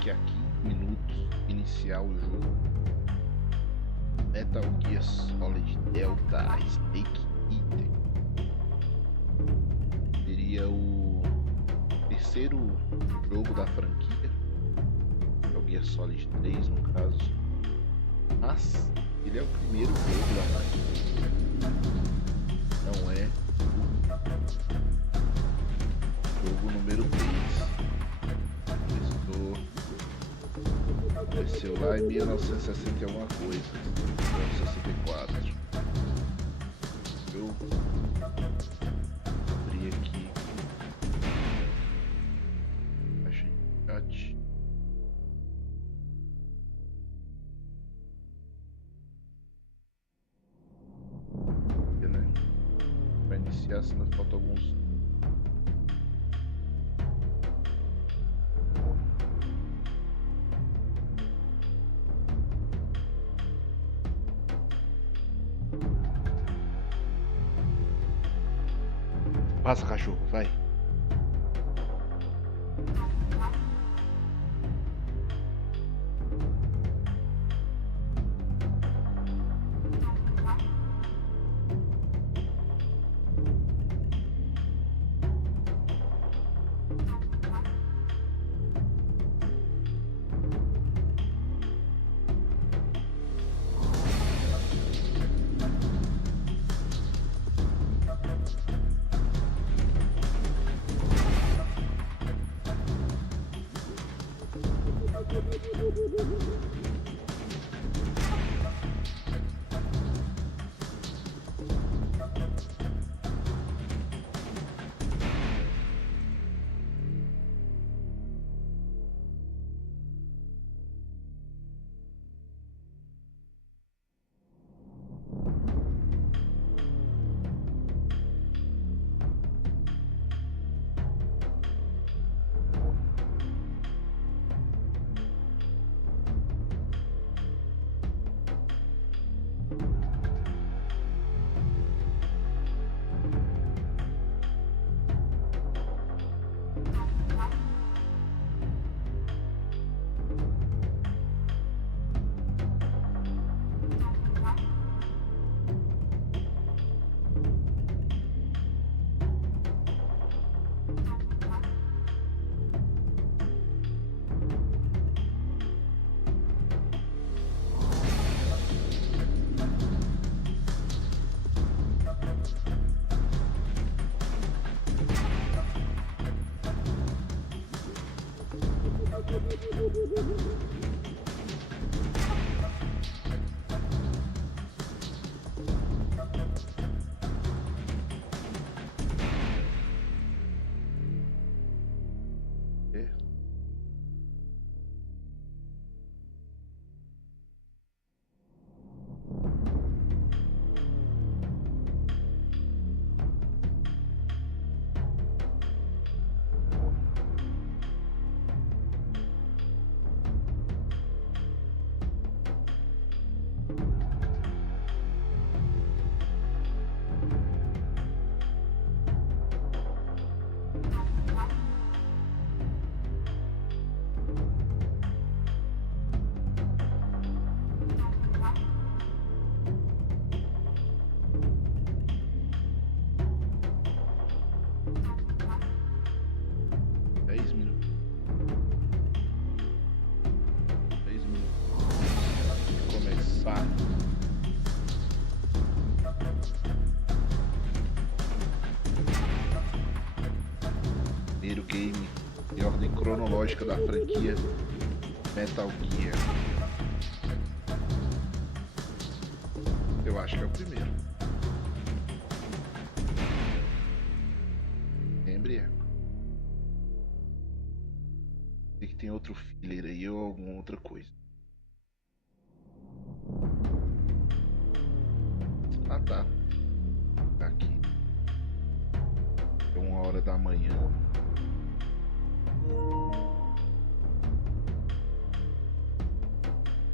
daqui a 15 minutos iniciar o jogo. Metal Gear Solid Delta Snake Eater. Seria o terceiro jogo da franquia. Metal Gear Solid 3 no caso. Mas ele é o primeiro jogo da franquia. Não é o jogo número 3. Aconteceu lá em 1960 e alguma coisa, 1964. Eu abri aqui a chat. Né? Para iniciar, se não falta alguns. Passa, cachorro, vai. Game em ordem cronológica da franquia Metal Gear. Eu acho que é o primeiro. Lembre. Sei que tem outro filler aí ou alguma outra coisa. Ah tá. Aqui. É 1h da manhã.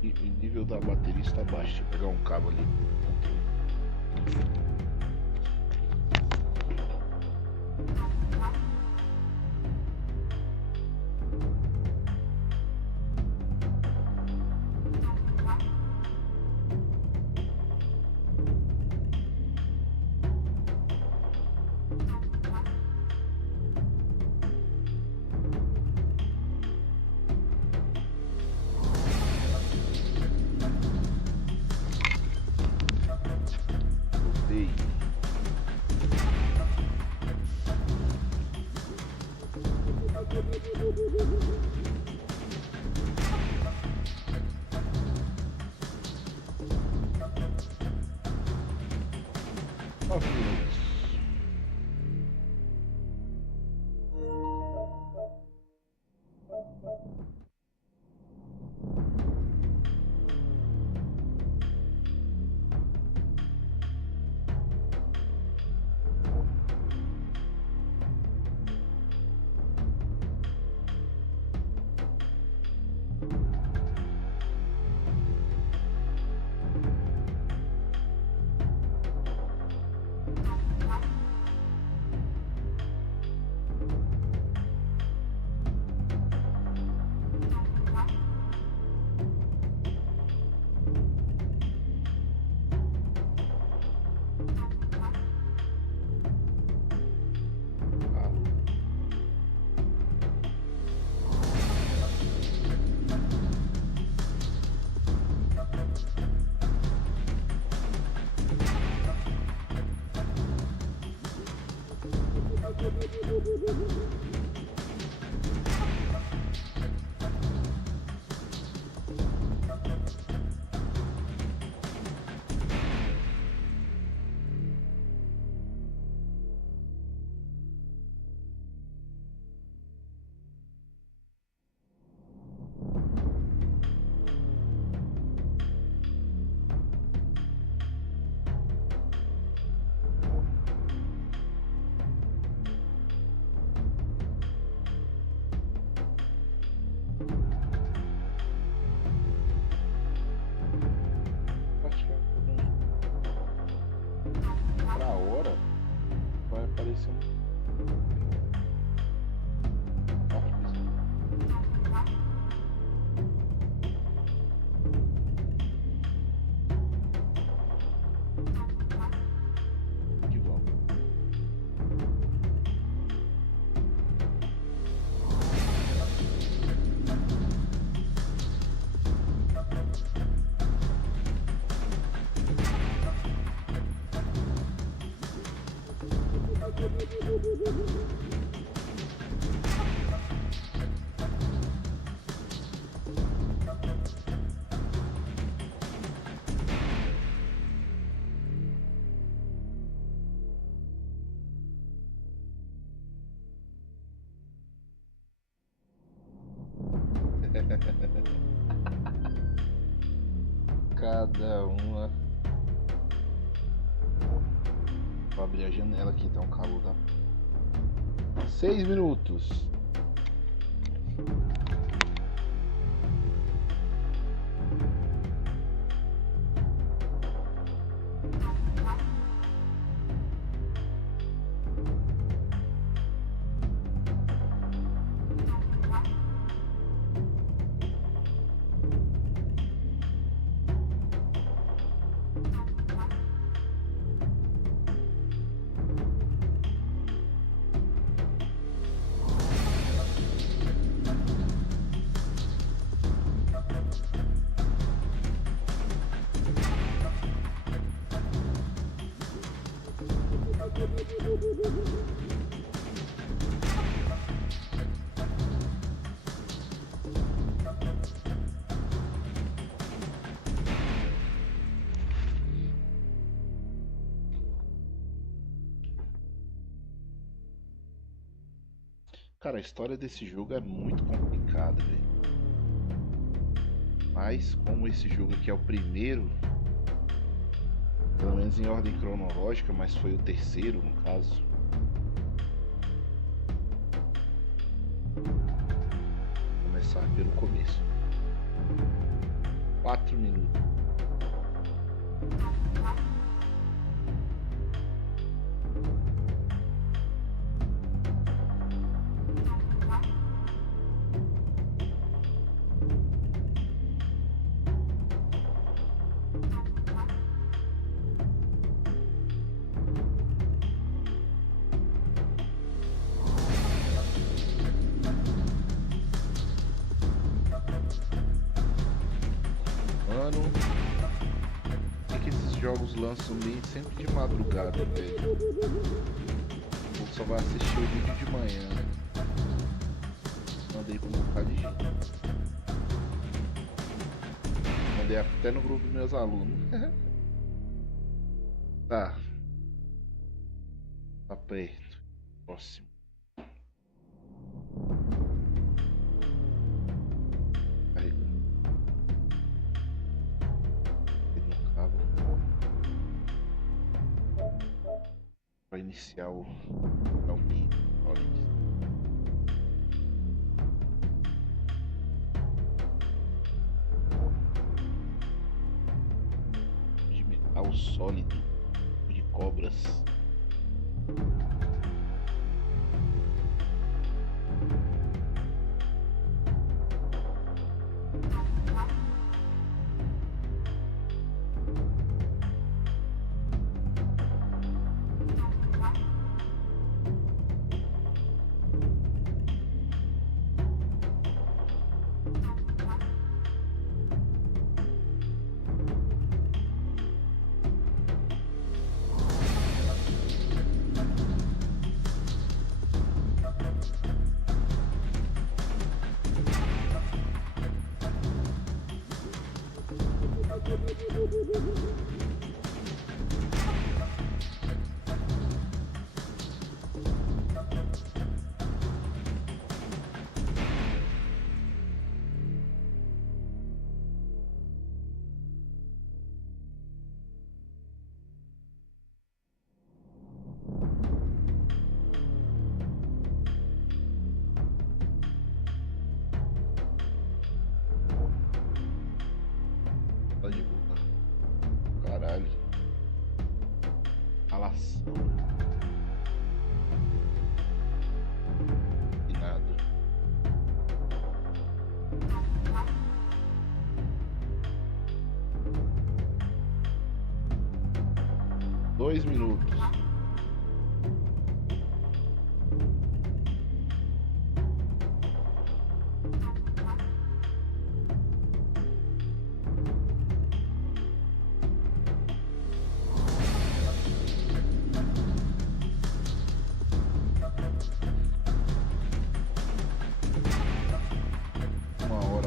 E o nível da bateria está baixo. Deixa eu pegar um cabo ali. Cada uma. Vou abrir a janela aqui, tá um calor da. 6 minutos. Cara, a história desse jogo é muito complicada, velho. Mas como esse jogo aqui é o primeiro, pelo menos em ordem cronológica, mas foi o terceiro no caso. Vou começar pelo começo. 4 minutos. Mano, por que esses jogos lançam bem sempre de madrugada, velho? O povo só vai assistir o vídeo de manhã. mandei até no grupo dos meus alunos. Tá. Tá perto. Próximo. Carregando. No cabo. Para iniciar o vídeo. Olha isso. De metal sólido. De cobras. De boa. Caralho. Alação. E nada. Dois minutos.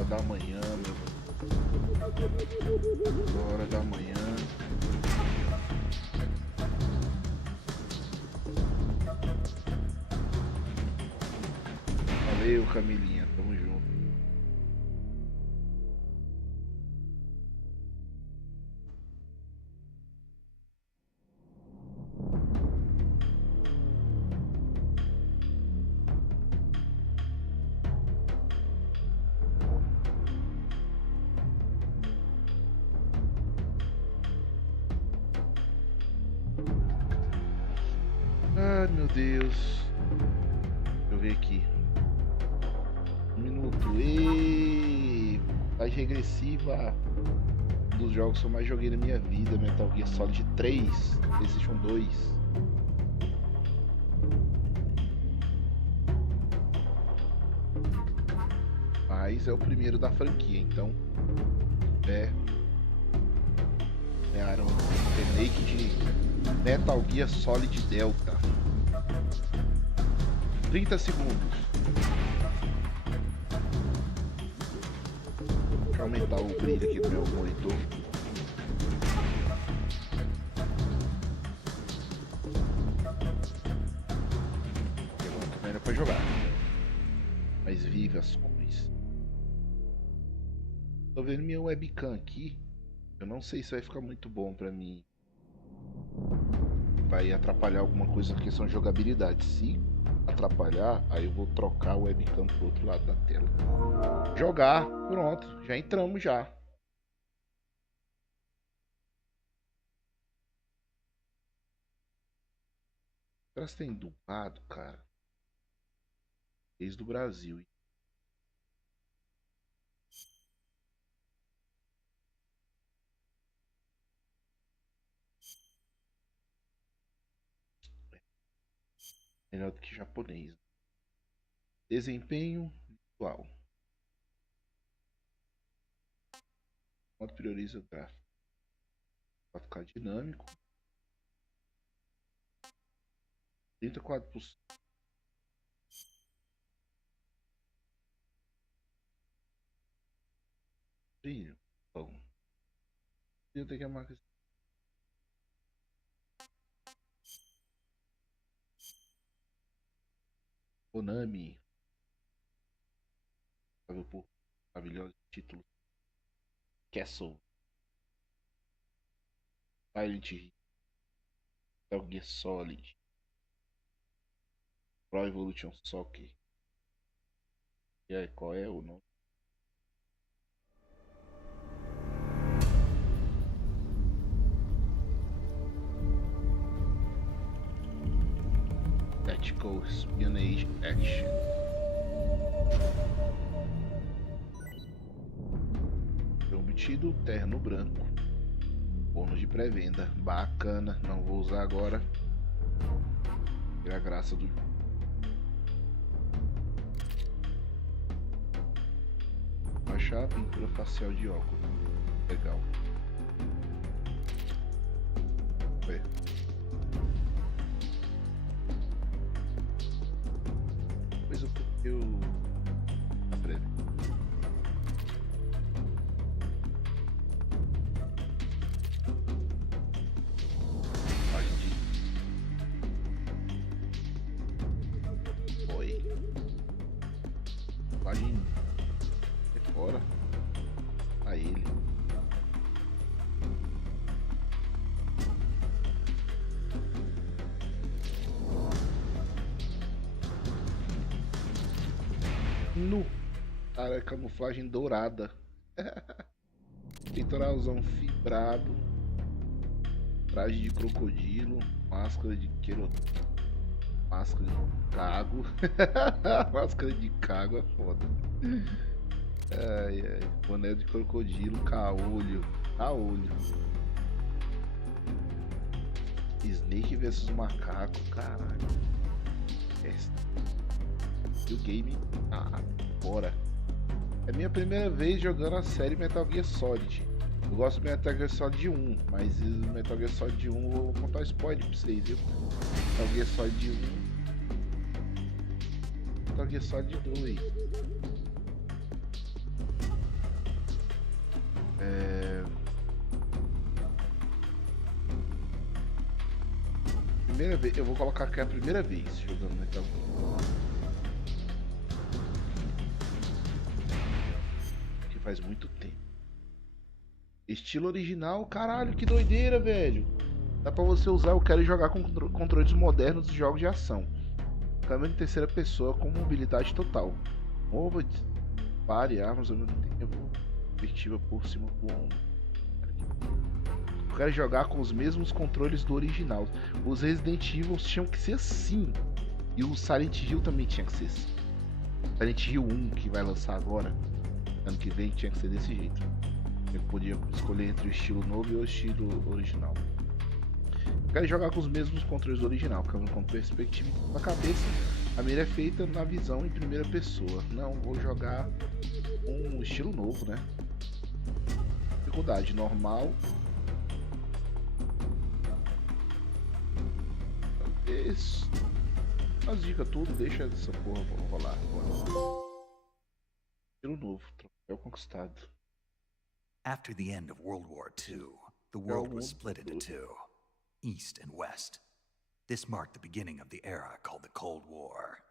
Da manhã, meu. 1 hora da manhã. Valeu, Camilinha, tamo junto. Ai, meu Deus. Deixa eu ver aqui. 1 minuto. Ei, contagem regressiva. Um dos jogos que eu mais joguei na minha vida. Metal Gear Solid 3, PlayStation 2. Mas é o primeiro da franquia, então ganharam um remake de Metal Gear Solid Delta. 30 segundos. Deixa eu aumentar o brilho aqui do meu monitor. E agora a câmera pra jogar. Mais vive as cores. Tô vendo minha webcam aqui. Eu não sei se vai ficar muito bom pra mim. Vai atrapalhar alguma coisa na questão de jogabilidade. Se atrapalhar, aí eu vou trocar o webcam pro outro lado da tela. Jogar, pronto, já entramos já. Será que tem dublado, cara? Desde o Brasil. Melhor do que japonês. Desempenho visual. Quanto prioriza o gráfico? Vai ficar dinâmico. 34%. Brilho. Bom. Eu tenho que amar. Konami. Sabe por maravilhosos títulos. Castle. Silent Hill. Metal Gear Solid. Pro Evolution Soccer. E aí, qual é o nome? Tactical Espionage Action. Foi obtido terno branco. Bônus de pré-venda. Bacana. Não vou usar agora. Pela graça do jogo. Baixar a pintura facial de óculos. Legal. Coisa porque eu aprendi. Oi. Página é fora. A ele. Nu. Cara, camuflagem dourada. Litoralzão fibrado. Traje de crocodilo. Máscara de queiro. Máscara de cago. Máscara de cago é foda. Ai, ai. Boné de crocodilo. Caolho. Caolho. Snake vs macaco. Caralho. E o game. Ah, bora. É minha primeira vez jogando a série Metal Gear Solid. Eu gosto do Metal Gear Solid 1, mas o Metal Gear Solid 1 eu vou contar spoiler pra vocês, viu? Metal Gear Solid 1. Metal Gear Solid 2. Primeira vez, eu vou colocar aqui a primeira vez jogando Metal Gear. Que faz muito tempo. Estilo original, caralho, que doideira, velho. Dá pra você usar, eu quero jogar com controles modernos de jogos de ação. Câmera em terceira pessoa com mobilidade total. Mova, pare armas ao mesmo tempo. Perspectiva por cima do ombro. Eu quero jogar com os mesmos controles do original. Os Resident Evil tinham que ser assim. E o Silent Hill também tinha que ser assim. Silent Hill 1 que vai lançar agora, ano que vem, tinha que ser desse jeito. Eu podia escolher entre o estilo novo e o estilo original. Eu quero jogar com os mesmos controles do original, câmera com perspectiva na cabeça. A mira é feita na visão em primeira pessoa. Não, vou jogar com um estilo novo, né? Dificuldade normal. Talvez. As dicas tudo, deixa essa porra rolar. Estilo novo, troféu conquistado. After the end of World War II, the world was split into two, East and West. This marked the beginning of the era called the Cold War.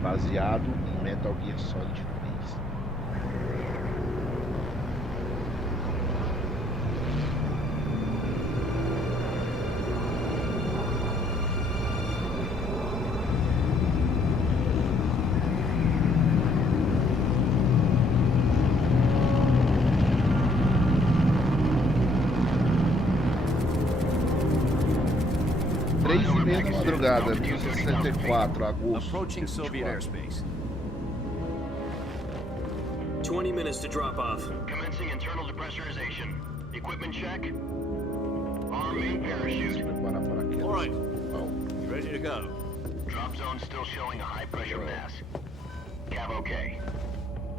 Baseado em Metal Gear Solid 3. Da madrugada, 1964, agosto. Approaching Soviet airspace. 20 minutes to drop off. Commencing internal depressurization. Equipment check. Arm main parachute. All right. Ready to go. Drop zone still showing a high pressure mass. Cav okay.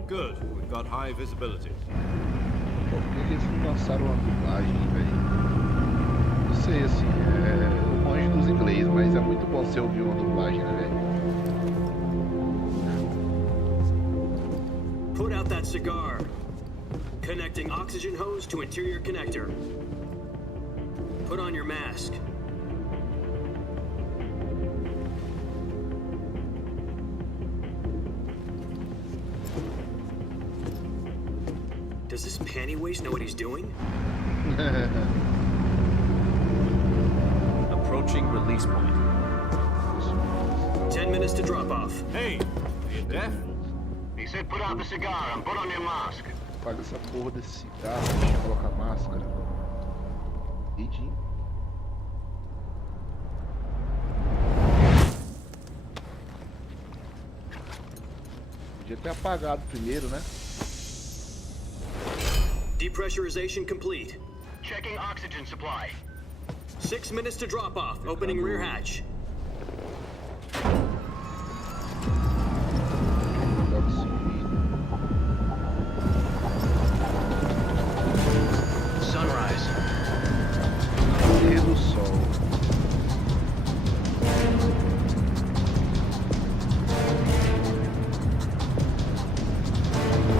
Good. We've got high visibility. Por que eles não lançaram uma dublagem, velho? Não sei, assim, eu manjo dos inglês, mas é muito bom você ouvir uma dublagem, né, velho? Put out that cigar. Connecting oxygen hose to interior connector. Put on your mask. Does this panty waste know what he's doing? Approaching release point. 10 minutes to drop off. Hey, are you deaf? He said put out the cigar and put on your mask. Paga essa porra desse cigarro, deixa eu colocar máscara. Rapidinho. Podia ter apagado primeiro, né? Depressurization complete. Checking oxygen supply. 6 minutes to drop off. Opening rear hatch. Sunrise. Nascer do sol.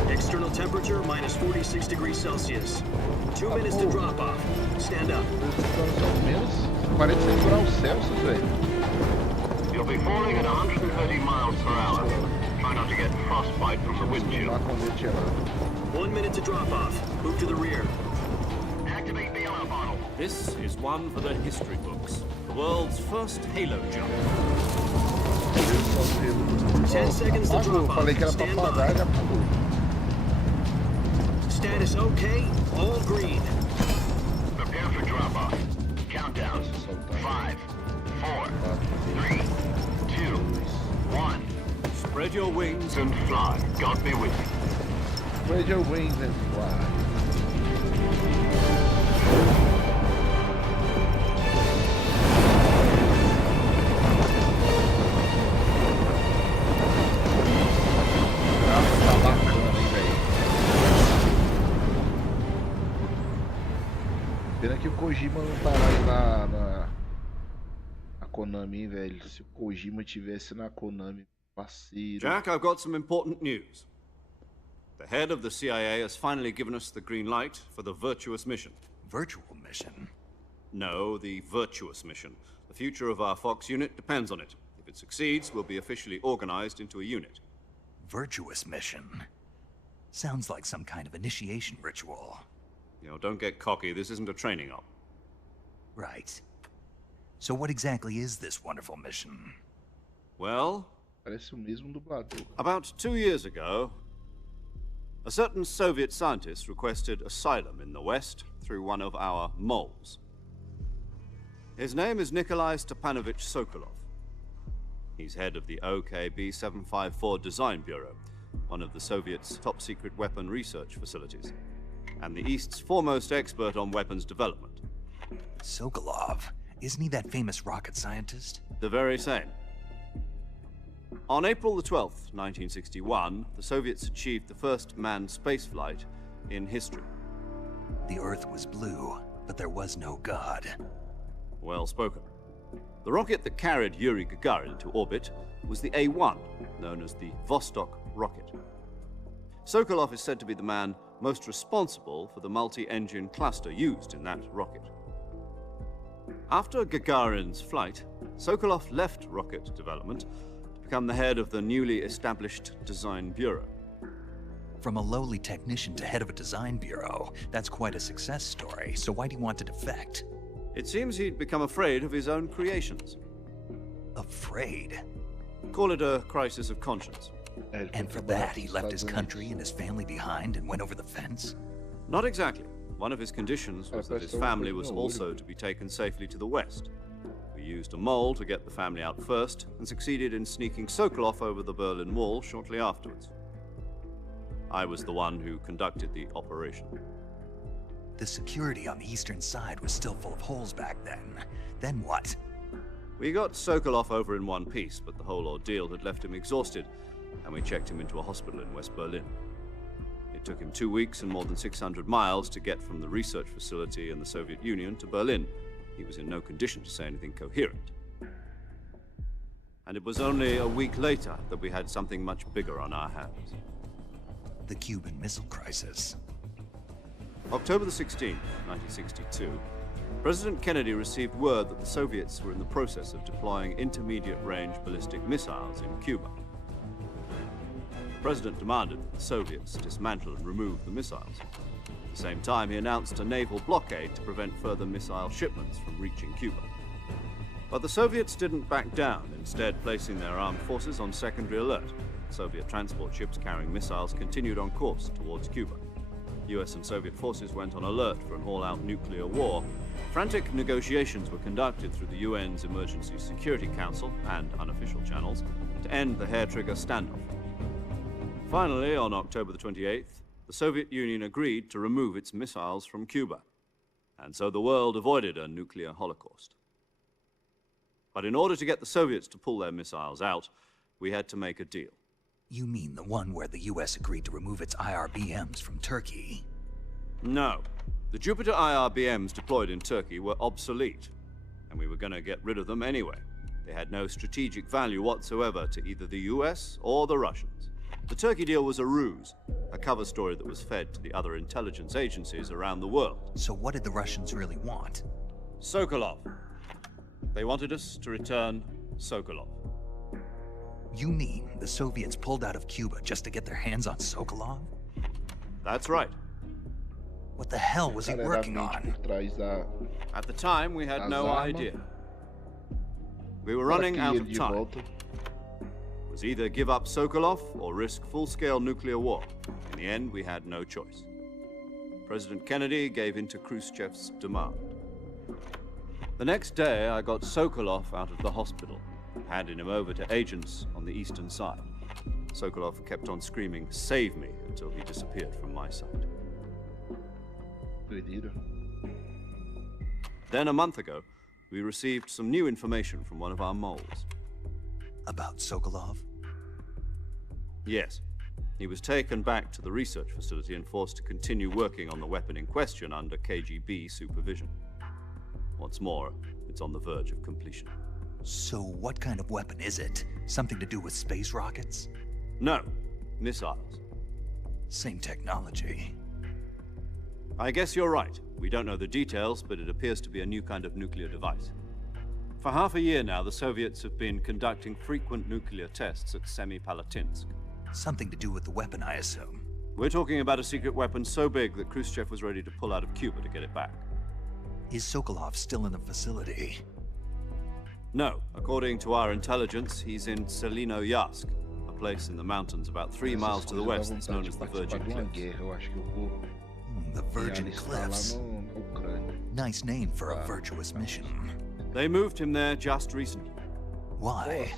External temperature minus 46 degrees Celsius. 2 minutes to drop off. Stand up. Menos 46 graus Celsius, velho. You'll be falling at 130 miles per hour. Try not to get frostbite from the wind chill. Lá com medo gelado. 1 minute to drop off. Move to the rear. Activate the ammo bottle. This is one for the history books. The world's first Halo jump. 10 seconds to Apagou, drop off. falei que era pra Stand apagar e by. apagou. Status okay. All green. Prepare for drop off. Countdown. 5, 4, 3, 2, 1. Spread your wings and And fly. God be with you. Spread your wings and fly. Nossa, tá bacana, hein, velho. Pena que o Kojima não tá mais na Konami, hein, velho. Se o Kojima tivesse na Konami, parceiro. Jack, I've got some important news. The head of the CIA has finally given us the green light for the virtuous mission. Virtual mission? No, the virtuous mission. The future of our Fox unit depends on it. If it succeeds, we'll be officially organized into a unit. Virtuous mission? Sounds like some kind of initiation ritual. You know, don't get cocky. This isn't a training op. Right. So what exactly is this wonderful mission? Well, Parece o mesmo dublador. about 2 years ago, a certain Soviet scientist requested asylum in the West through one of our moles. His name is Nikolai Stepanovich Sokolov. He's head of the OKB-754 Design Bureau, one of the Soviets' top-secret weapon research facilities, and the East's foremost expert on weapons development. Sokolov? Isn't he that famous rocket scientist? The very same. On April the 12th, 1961, the Soviets achieved the first manned spaceflight in history. The Earth was blue, but there was no God. Well spoken. The rocket that carried Yuri Gagarin to orbit was the A-1, known as the Vostok rocket. Sokolov is said to be the man most responsible for the multi-engine cluster used in that rocket. After Gagarin's flight, Sokolov left rocket development to become the head of the newly established Design Bureau. From a lowly technician to head of a design bureau, that's quite a success story, so why do you want to defect? It seems he'd become afraid of his own creations. Afraid? Call it a crisis of conscience. É, ele foi And for trabalhar that, he pros left Estados his country Unidos. and his family behind and went over the fence? Not exactly. One of his conditions was that his Parece family uma was coisa also to be taken safely to the west. We used a mole to get the family out first, and succeeded in sneaking Sokolov over the Berlin Wall shortly afterwards. I was the one who conducted the operation. The security on the eastern side was still full of holes back then. Then what? We got Sokolov over in one piece, but the whole ordeal had left him exhausted, and we checked him into a hospital in West Berlin. It It took him 2 weeks and more than 600 miles to get from the research facility in the Soviet Union to Berlin. He was in no condition to say anything coherent. And it was only a week later that we had something much bigger on our hands. The Cuban Missile Crisis. October the 16th, 1962, President Kennedy received word that the Soviets were in the process of deploying intermediate-range ballistic missiles in Cuba. The President demanded that the Soviets dismantle and remove the missiles. At the same time, he announced a naval blockade to prevent further missile shipments from reaching Cuba. But the Soviets didn't back down, instead placing their armed forces on secondary alert. Soviet transport ships carrying missiles continued on course towards Cuba. US and Soviet forces went on alert for an all-out nuclear war. Frantic negotiations were conducted through the UN's Emergency Security Council and unofficial channels to end the hair-trigger standoff. Finally, on October the 28th, the Soviet Union agreed to remove its missiles from Cuba. And so the world avoided a nuclear holocaust. But in order to get the Soviets to pull their missiles out, we had to make a deal. You mean the one where the US agreed to remove its IRBMs from Turkey? No. The Jupiter IRBMs deployed in Turkey were obsolete, and we were going to get rid of them anyway. They had no strategic value whatsoever to either the US or the Russians. The Turkey deal was a ruse, a cover story that was fed to the other intelligence agencies around the world. So what did the Russians really want? Sokolov. They wanted us to return Sokolov. You mean the Soviets pulled out of Cuba just to get their hands on Sokolov? That's right. What the hell was he working on? At the time, we had no idea. We were running out of time. It was either give up Sokolov or risk full-scale nuclear war. In the end, we had no choice. President Kennedy gave in to Khrushchev's demand. The next day, I got Sokolov out of the hospital, handing him over to agents on the eastern side. Sokolov kept on screaming, "Save me," until he disappeared from my sight. Then a month ago, we received some new information from one of our moles. About Sokolov? Yes. He was taken back to the research facility and forced to continue working on the weapon in question under KGB supervision. What's more, it's on the verge of completion. So what kind of weapon is it? Something to do with space rockets? No, missiles. Same technology. I guess you're right. We don't know the details, but it appears to be a new kind of nuclear device. For half a year now, the Soviets have been conducting frequent nuclear tests at Semipalatinsk. Something to do with the weapon, I assume. We're talking about a secret weapon so big that Khrushchev was ready to pull out of Cuba to get it back. Is Sokolov still in the facility? No. According to our intelligence, he's in Selinoyarsk, a place in the mountains about 3 miles to the west that's known as the Virgin Cliffs. The Virgin Cliffs. Nice name for a virtuous mission. They moved him there just recently. Why?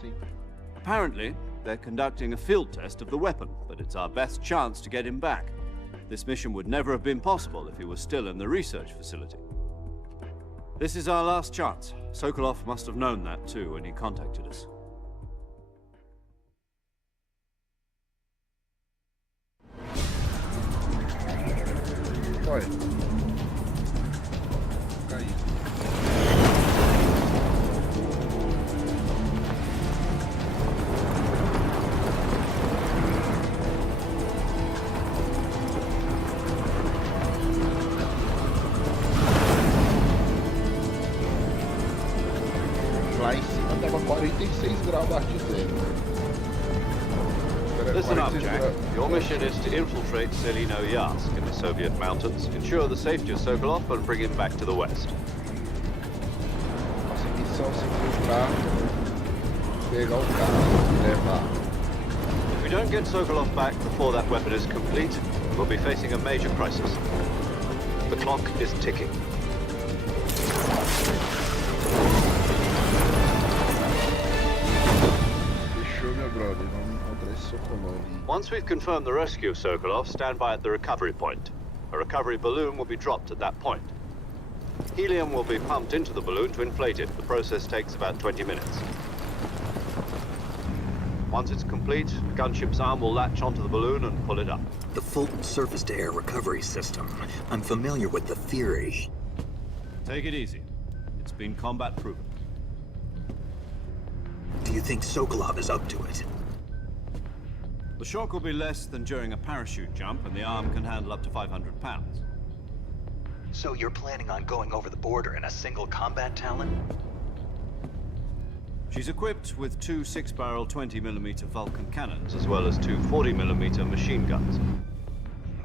Apparently, they're conducting a field test of the weapon, but it's our best chance to get him back. This mission would never have been possible if he was still in the research facility. This is our last chance. Sokolov must have known that too when he contacted us. Olha. Caiu. Lá em cima tava 46 graus abaixo de zero. Listen up, Jack. Your mission is to infiltrate Selinoyarsk in the Soviet mountains, ensure the safety of Sokolov, and bring him back to the west. Nossa missão é se infiltrar, pegar o carro e levar. If we don't get Sokolov back before that weapon is complete, we'll be facing a major crisis. The clock is ticking. Fechou, meu brother. Vamos encontrar esse Sokolov. Once we've confirmed the rescue of Sokolov, stand by at the recovery point. A recovery balloon will be dropped at that point. Helium will be pumped into the balloon to inflate it. The process takes about 20 minutes. Once it's complete, the gunship's arm will latch onto the balloon and pull it up. The Fulton surface-to-air recovery system. I'm familiar with the theory. Take it easy. It's been combat proven. Do you think Sokolov is up to it? The shock will be less than during a parachute jump, and the arm can handle up to 500 pounds. So you're planning on going over the border in a single combat Talon? She's equipped with two 6-barrel 20mm Vulcan cannons, as well as two 40mm machine guns.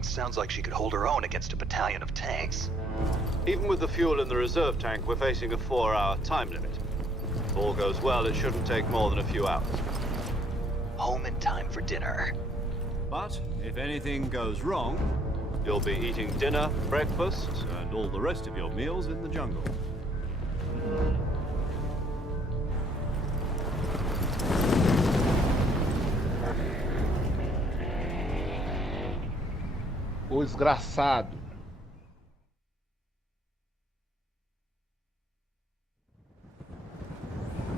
Sounds like she could hold her own against a battalion of tanks. Even with the fuel in the reserve tank, we're facing a 4-hour time limit. If all goes well, it shouldn't take more than a few hours. Home in time for dinner. But if anything goes wrong, you'll be eating dinner, breakfast, and all the rest of your meals in the jungle. Ô desgraçado.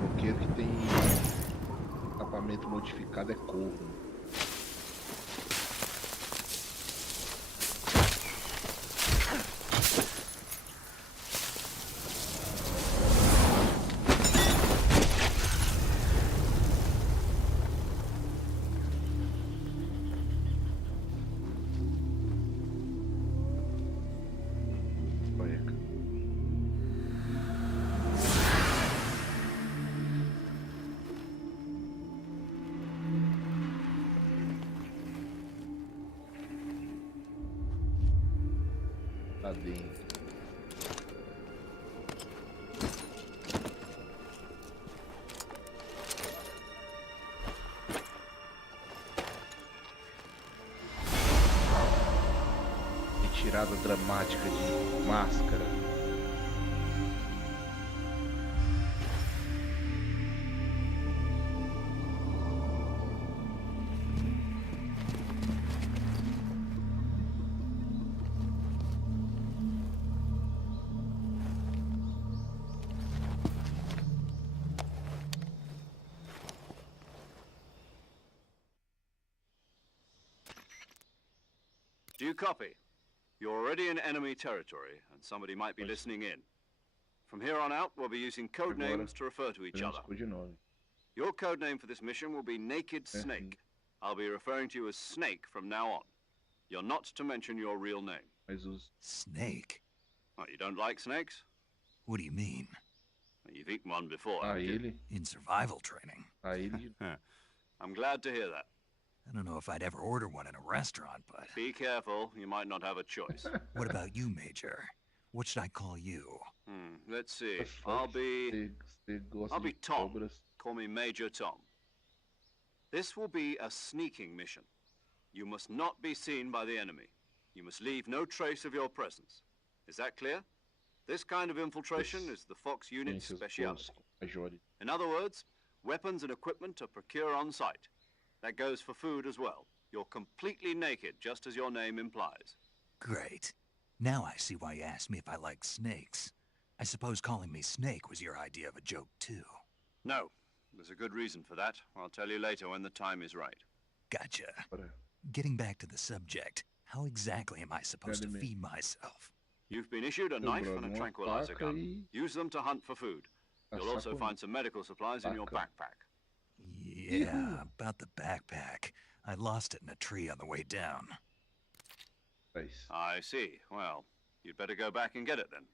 Porque que tem escapamento modificado é corvo. Tá dentro. Retirada dramática de máscara. Do you copy? You're already in enemy territory, and somebody might be listening in. From here on out, we'll be using code names to refer to each other. Your code name for this mission will be Naked Snake. I'll be referring to you as Snake from now on. You're not to mention your real name. Snake? Oh, you don't like snakes? What do you mean? Well, you've eaten one before. In survival training. I'm glad to hear that. I don't know if I'd ever order one in a restaurant, but... Be careful, you might not have a choice. What about you, Major? What should I call you? Let's see. I'll be Tom. Call me Major Tom. This will be a sneaking mission. You must not be seen by the enemy. You must leave no trace of your presence. Is that clear? This kind of infiltration is the Fox unit's speciality. In other words, weapons and equipment are procured on site. That goes for food as well. You're completely naked, just as your name implies. Great. Now I see why you asked me if I like snakes. I suppose calling me Snake was your idea of a joke, too. No. There's a good reason for that. I'll tell you later when the time is right. Gotcha. Getting back to the subject, how exactly am I supposed to feed myself? You've been issued a knife and a tranquilizer gun. Use them to hunt for food. You'll also find some medical supplies in your backpack. Yeah, about the backpack. I lost it in a tree on the way down. Nice. I see. Well, you'd better go back and get it then.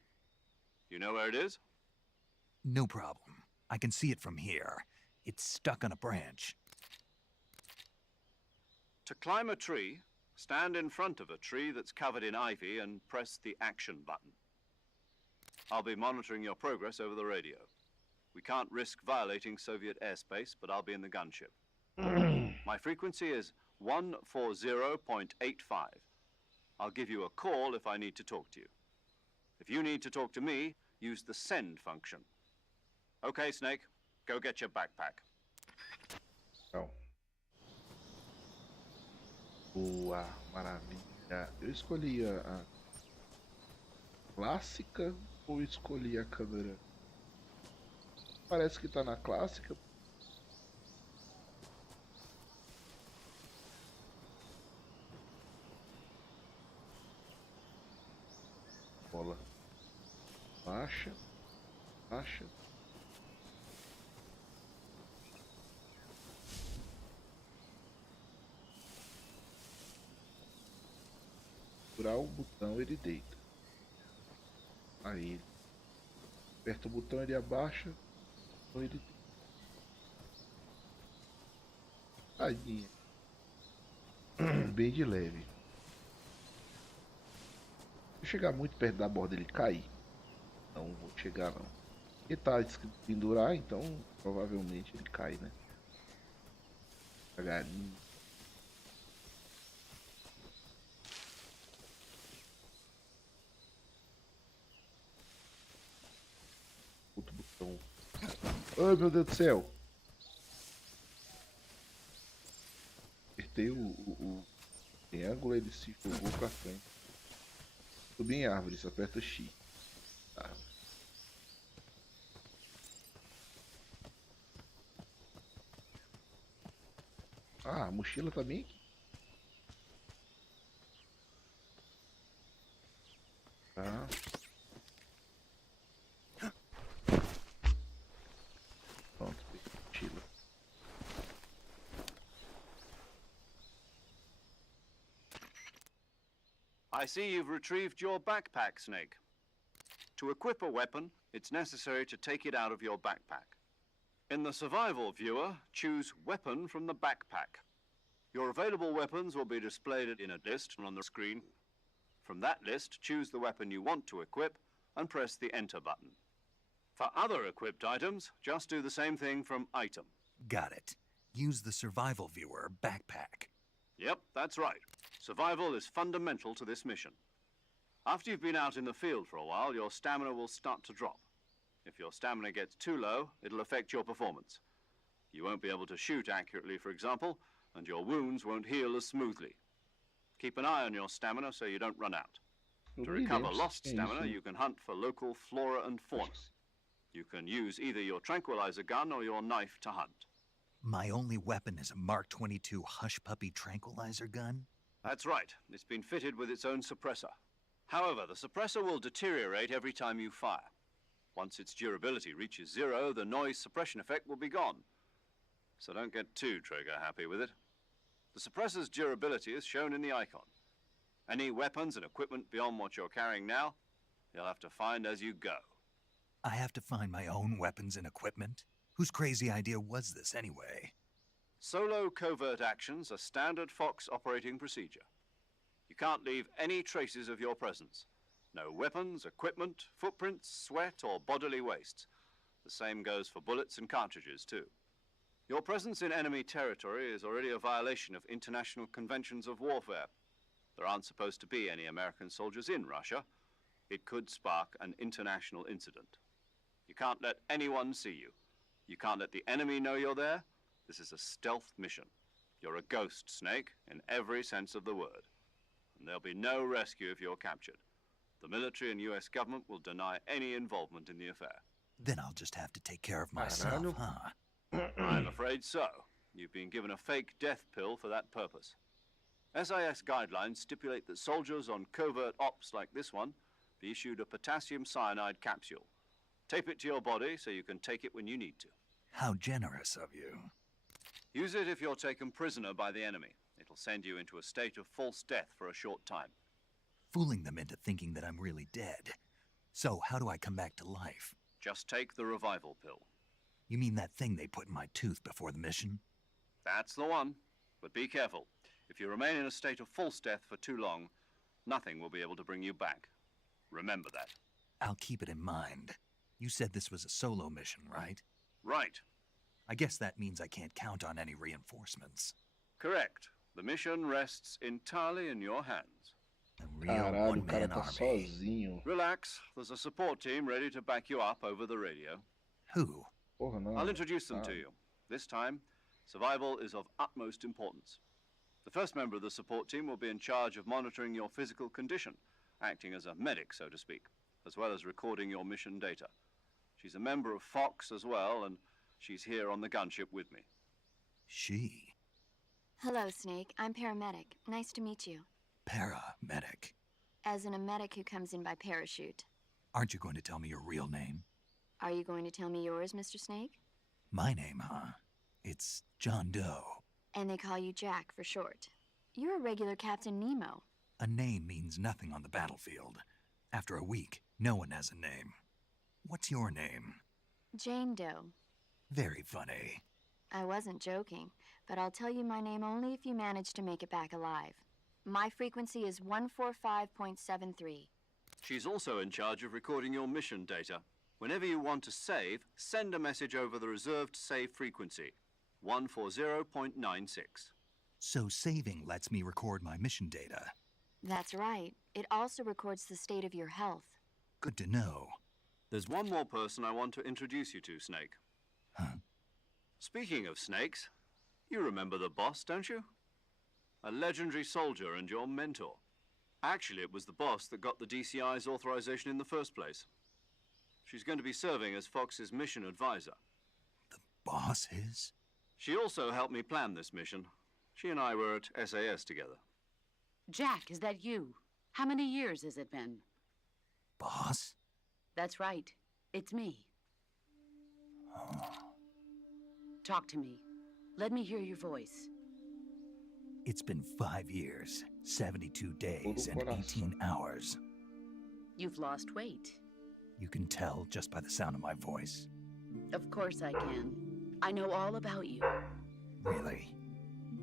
You know where it is? No problem. I can see it from here. It's stuck on a branch. To climb a tree, stand in front of a tree that's covered in ivy and press the action button. I'll be monitoring your progress over the radio. We can't risk violating Soviet airspace, but I'll be in the gunship. My frequency is 140.85. I'll give you a call if I need to talk to you. If you need to talk to me, use the send function. Okay, Snake, go get your backpack. Então. Boa, maravilha. Eu escolhi a clássica ou escolhi a câmera? Parece que tá na clássica. Baixa. Baixa. Segurar o botão, ele deita. Aí. Aperta o botão, ele abaixa. Ou ele deita. Tadinha. Bem de leve. Se eu chegar muito perto da borda, ele cair. Não vou chegar não. Ele tá escrito pendurar, então provavelmente ele cai, né? Devagarinho. Outro botão. Ai, meu Deus do céu. Apertei o triângulo, ele se jogou pra frente. Subi em árvores, aperta X. Tá. Ah, a mochila tá bem aqui. Tá. Pronto, peguei a mochila. I see you've retrieved your backpack, Snake. To equip a weapon, it's necessary to take it out of your backpack. In the survival viewer, choose Weapon from the backpack. Your available weapons will be displayed in a list on the screen. From that list, choose the weapon you want to equip and press the Enter button. For other equipped items, just do the same thing from Item. Got it. Use the survival viewer backpack. Yep, that's right. Survival is fundamental to this mission. After you've been out in the field for a while, your stamina will start to drop. If your stamina gets too low, it'll affect your performance. You won't be able to shoot accurately, for example, and your wounds won't heal as smoothly. Keep an eye on your stamina so you don't run out. To recover lost stamina, you can hunt for local flora and fauna. You can use either your tranquilizer gun or your knife to hunt. My only weapon is a Mark 22 Hush Puppy tranquilizer gun? That's right. It's been fitted with its own suppressor. However, the suppressor will deteriorate every time you fire. Once its durability reaches 0, the noise suppression effect will be gone. So don't get too trigger-happy with it. The suppressor's durability is shown in the icon. Any weapons and equipment beyond what you're carrying now, you'll have to find as you go. I have to find my own weapons and equipment? Whose crazy idea was this anyway? Solo covert actions are standard Fox operating procedure. You can't leave any traces of your presence. No weapons, equipment, footprints, sweat, or bodily wastes. The same goes for bullets and cartridges, too. Your presence in enemy territory is already a violation of international conventions of warfare. There aren't supposed to be any American soldiers in Russia. It could spark an international incident. You can't let anyone see you. You can't let the enemy know you're there. This is a stealth mission. You're a ghost, Snake, in every sense of the word. And there'll be no rescue if you're captured. The military and US government will deny any involvement in the affair. Then I'll just have to take care of myself, huh? I'm afraid so. You've been given a fake death pill for that purpose. SIS guidelines stipulate that soldiers on covert ops like this one be issued a potassium cyanide capsule. Tape it to your body so you can take it when you need to. How generous of you. Use it if you're taken prisoner by the enemy. It'll send you into a state of false death for a short time. Fooling them into thinking that I'm really dead. So how do I come back to life? Just take the revival pill. You mean that thing they put in my tooth before the mission? That's the one. But be careful. If you remain in a state of false death for too long, nothing will be able to bring you back. Remember that. I'll keep it in mind. You said this was a solo mission, right? Right. I guess that means I can't count on any reinforcements. Correct. The mission rests entirely in your hands. A real Caralho, o cara one-man tá army. sozinho. Relax. There's a support team ready to back you up over the radio. Who? Porra, não. I'll introduce them to you. This time, survival is of utmost importance. The first member of the support team will be in charge of monitoring your physical condition, acting as a medic, so to speak, as well as recording your mission data. She's a member of Fox as well, and she's here on the gunship with me. She. Hello, Snake. I'm paramedic. Nice to meet you. Paramedic. As in a medic who comes in by parachute. Aren't you going to tell me your real name? Are you going to tell me yours, Mr. Snake? My name, huh? It's John Doe. And they call you Jack for short. You're a regular Captain Nemo. A name means nothing on the battlefield. After a week, no one has a name. What's your name? Jane Doe. Very funny. I wasn't joking, but I'll tell you my name only if you manage to make it back alive. My frequency is 145.73. She's also in charge of recording your mission data. Whenever you want to save, send a message over the reserved save frequency, 140.96. So saving lets me record my mission data. That's right. It also records the state of your health. Good to know. There's one more person I want to introduce you to, Snake. Huh? Speaking of snakes, you remember the boss, don't you? A legendary soldier and your mentor. Actually, it was the boss that got the DCI's authorization in the first place. She's going to be serving as Fox's mission advisor. The boss is? She also helped me plan this mission. She and I were at SAS together. Jack, is that you? How many years has it been? Boss? That's right. It's me. Talk to me. Let me hear your voice. It's been 5 years, 72 days, and 18 hours. You've lost weight. You can tell just by the sound of my voice. Of course I can. I know all about you. Really?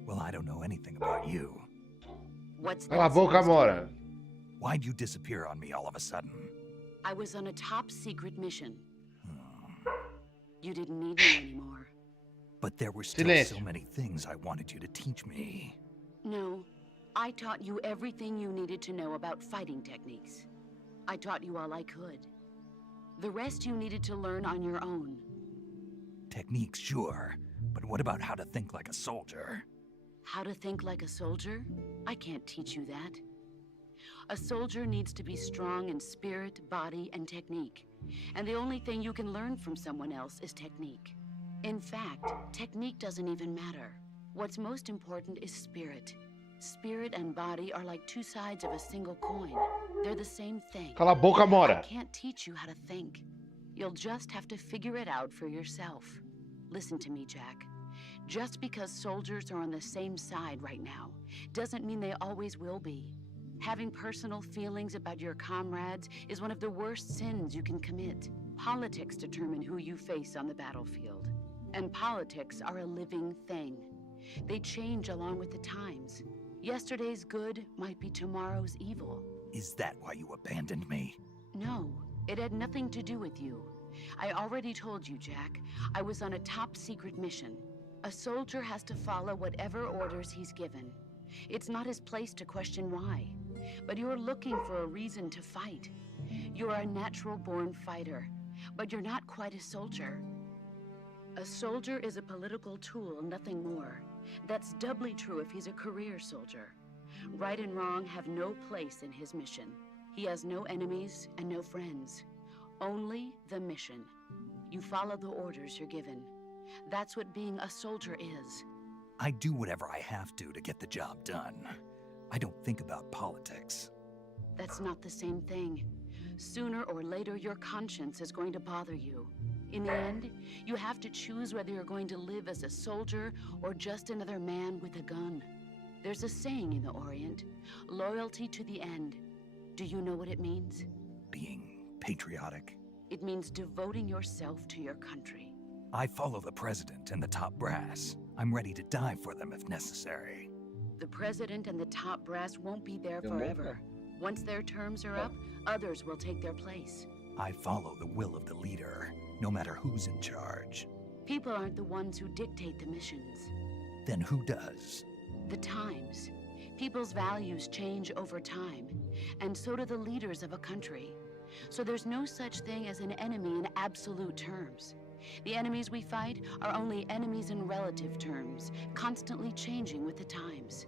Well, I don't know anything about you. What's Cala a that boca, supposed to Mora. Why'd you disappear on me all of a sudden? I was on a top secret mission. You didn't need me anymore. But there were still Silêncio. so many things I wanted you to teach me. No, I taught you everything you needed to know about fighting techniques. I taught you all I could. The rest you needed to learn on your own. Techniques, sure. But what about how to think like a soldier? How to think like a soldier? I can't teach you that. A soldier needs to be strong in spirit, body, and technique. And the only thing you can learn from someone else is technique. In fact, technique doesn't even matter. What's most important is spirit. Spirit and body are like two sides of a single coin. They're the same thing. Cala a boca, I Mora. can't teach you how to think. You'll just have to figure it out for yourself. Listen to me, Jack. Just because soldiers are on the same side right now doesn't mean they always will be. Having personal feelings about your comrades is one of the worst sins you can commit. Politics determine who you face on the battlefield. And politics are a living thing. They change along with the times. Yesterday's good might be tomorrow's evil. Is that why you abandoned me? No, it had nothing to do with you. I already told you, Jack. I was on a top secret mission. A soldier has to follow whatever orders he's given. It's not his place to question why. But you're looking for a reason to fight. You're a natural-born fighter, but you're not quite a soldier. A soldier is a political tool, nothing more. That's doubly true if he's a career soldier. Right and wrong have no place in his mission. He has no enemies and no friends. Only the mission. You follow the orders you're given. That's what being a soldier is. I do whatever I have to get the job done. I don't think about politics. That's not the same thing. Sooner or later, your conscience is going to bother you. In the end, you have to choose whether you're going to live as a soldier or just another man with a gun. There's a saying in the Orient, loyalty to the end. Do you know what it means? Being patriotic. It means devoting yourself to your country. I follow the president and the top brass. I'm ready to die for them if necessary. The president and the top brass won't be there forever. Once their terms are up, others will take their place. I follow the will of the leader, no matter who's in charge. People aren't the ones who dictate the missions. Then who does? The times. People's values change over time, and so do the leaders of a country. So there's no such thing as an enemy in absolute terms. The enemies we fight are only enemies in relative terms, constantly changing with the times.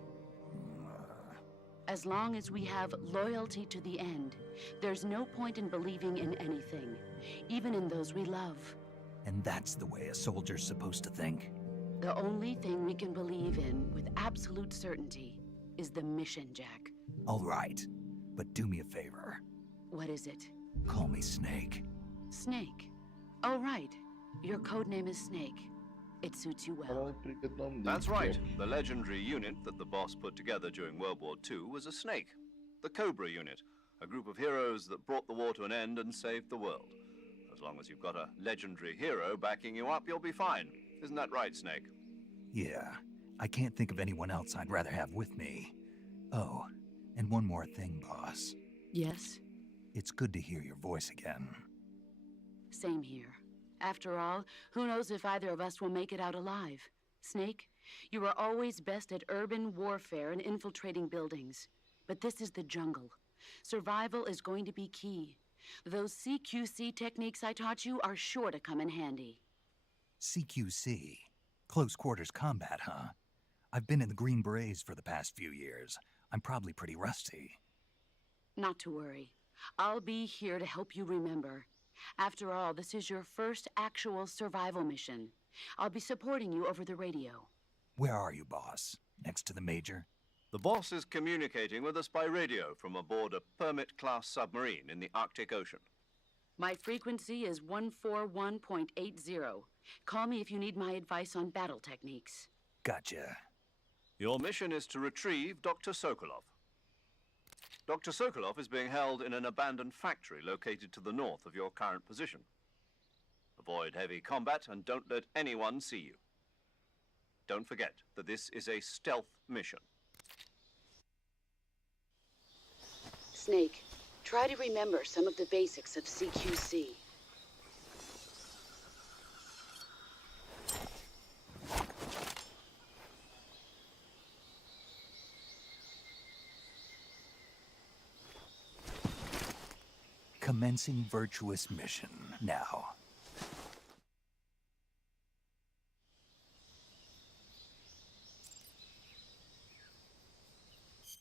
As long as we have loyalty to the end, there's no point in believing in anything, even in those we love. And that's the way a soldier's supposed to think? The only thing we can believe in with absolute certainty is the mission, Jack. All right, but do me a favor. What is it? Call me Snake. Snake. Oh, right. Your code name is Snake. It suits you well. Fala o primeiro nome dele. That's right. The legendary unit that the boss put together during World War II was a snake. The Cobra unit, a group of heroes that brought the war to an end and saved the world. As long as you've got a legendary hero backing you up, you'll be fine. Isn't that right, Snake? Yeah, I can't think of anyone else I'd rather have with me. Oh, and one more thing, boss. Yes? It's good to hear your voice again. Same here. After all, who knows if either of us will make it out alive? Snake, you are always best at urban warfare and infiltrating buildings. But this is the jungle. Survival is going to be key. Those CQC techniques I taught you are sure to come in handy. CQC? Close quarters combat, huh? I've been in the Green Berets for the past few years. I'm probably pretty rusty. Not to worry. I'll be here to help you remember. After all, this is your first actual survival mission. I'll be supporting you over the radio. Where are you, boss? Next to the Major? The boss is communicating with us by radio from aboard a Permit-class submarine in the Arctic Ocean. My frequency is 141.80. Call me if you need my advice on battle techniques. Gotcha. Your mission is to retrieve Dr. Sokolov. Dr. Sokolov is being held in an abandoned factory located to the north of your current position. Avoid heavy combat and don't let anyone see you. Don't forget that this is a stealth mission. Snake, try to remember some of the basics of CQC. Commencing virtuous mission now.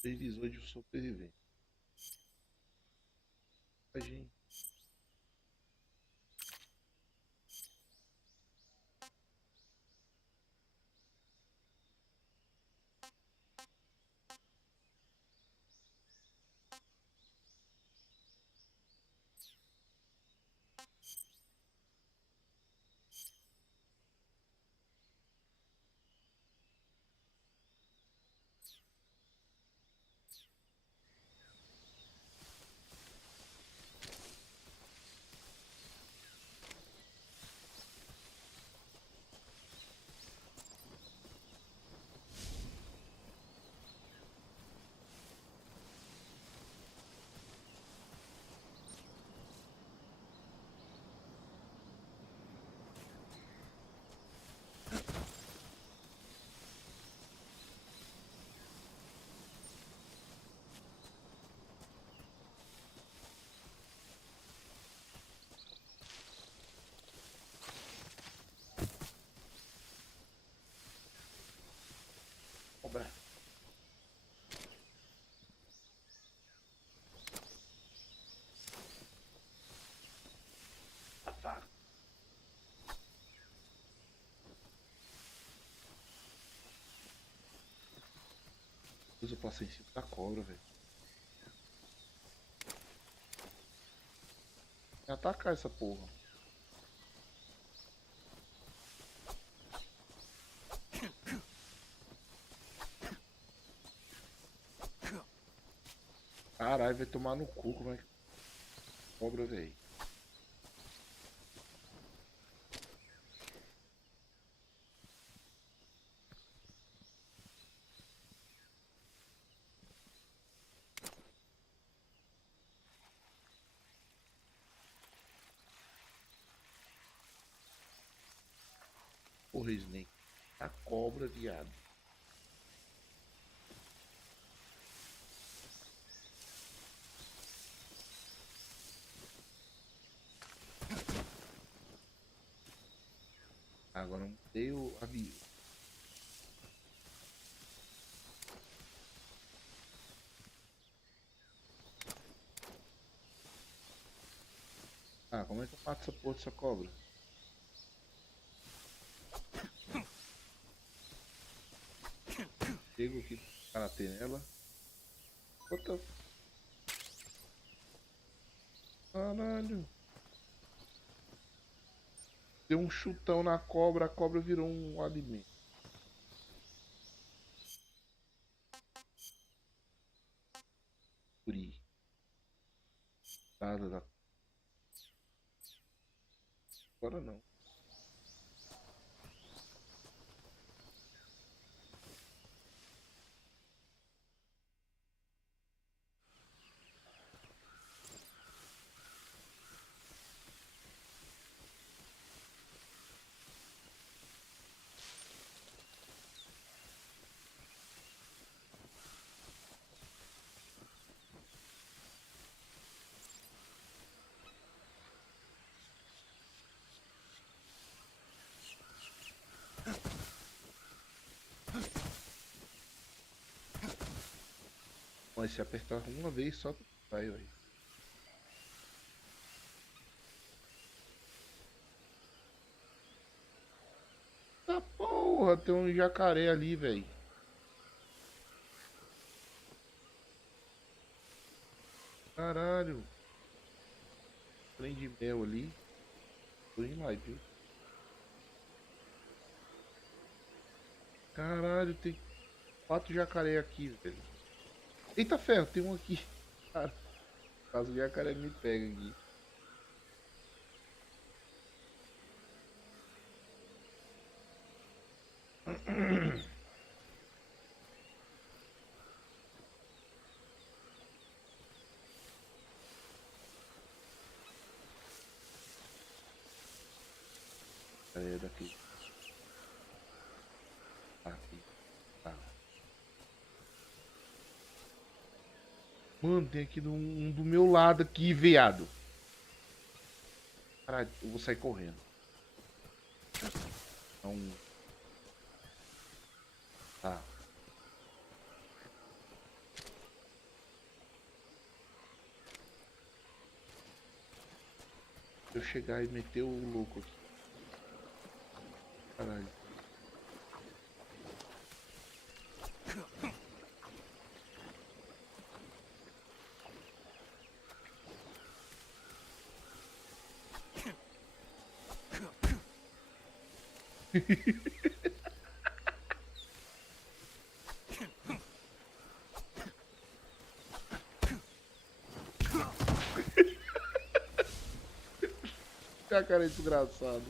Previsões de sobrevivência. A gente. Cobra. Safado. Eu passei em cima da cobra, velho. Vai atacar essa porra. Caralho, vai tomar no cu, como é que... Cobra, velho. Porra, Snake. A cobra, viado. Agora eu mudei o avião. Ah, como é que eu mato essa porra dessa cobra? Chego aqui para bater nela. Outra. Caralho. Deu um chutão na cobra, a cobra virou um alimento. Puri. Nada da... Agora não. Mas se apertar uma vez só, vai, velho. Ah, porra, tem um jacaré ali, velho. Caralho. Trem de mel ali. Tô em live, viu? Caralho, tem 4 jacaré aqui, velho. Eita ferro, tem um aqui. Cara, caso o jacaré me pega aqui. É daqui. Aqui. Tá. Mano, tem aqui um do meu lado aqui, viado. Caralho, eu vou sair correndo. Então... Tá. Se eu chegar e meter o louco aqui. Caralho. Cara, é desgraçado.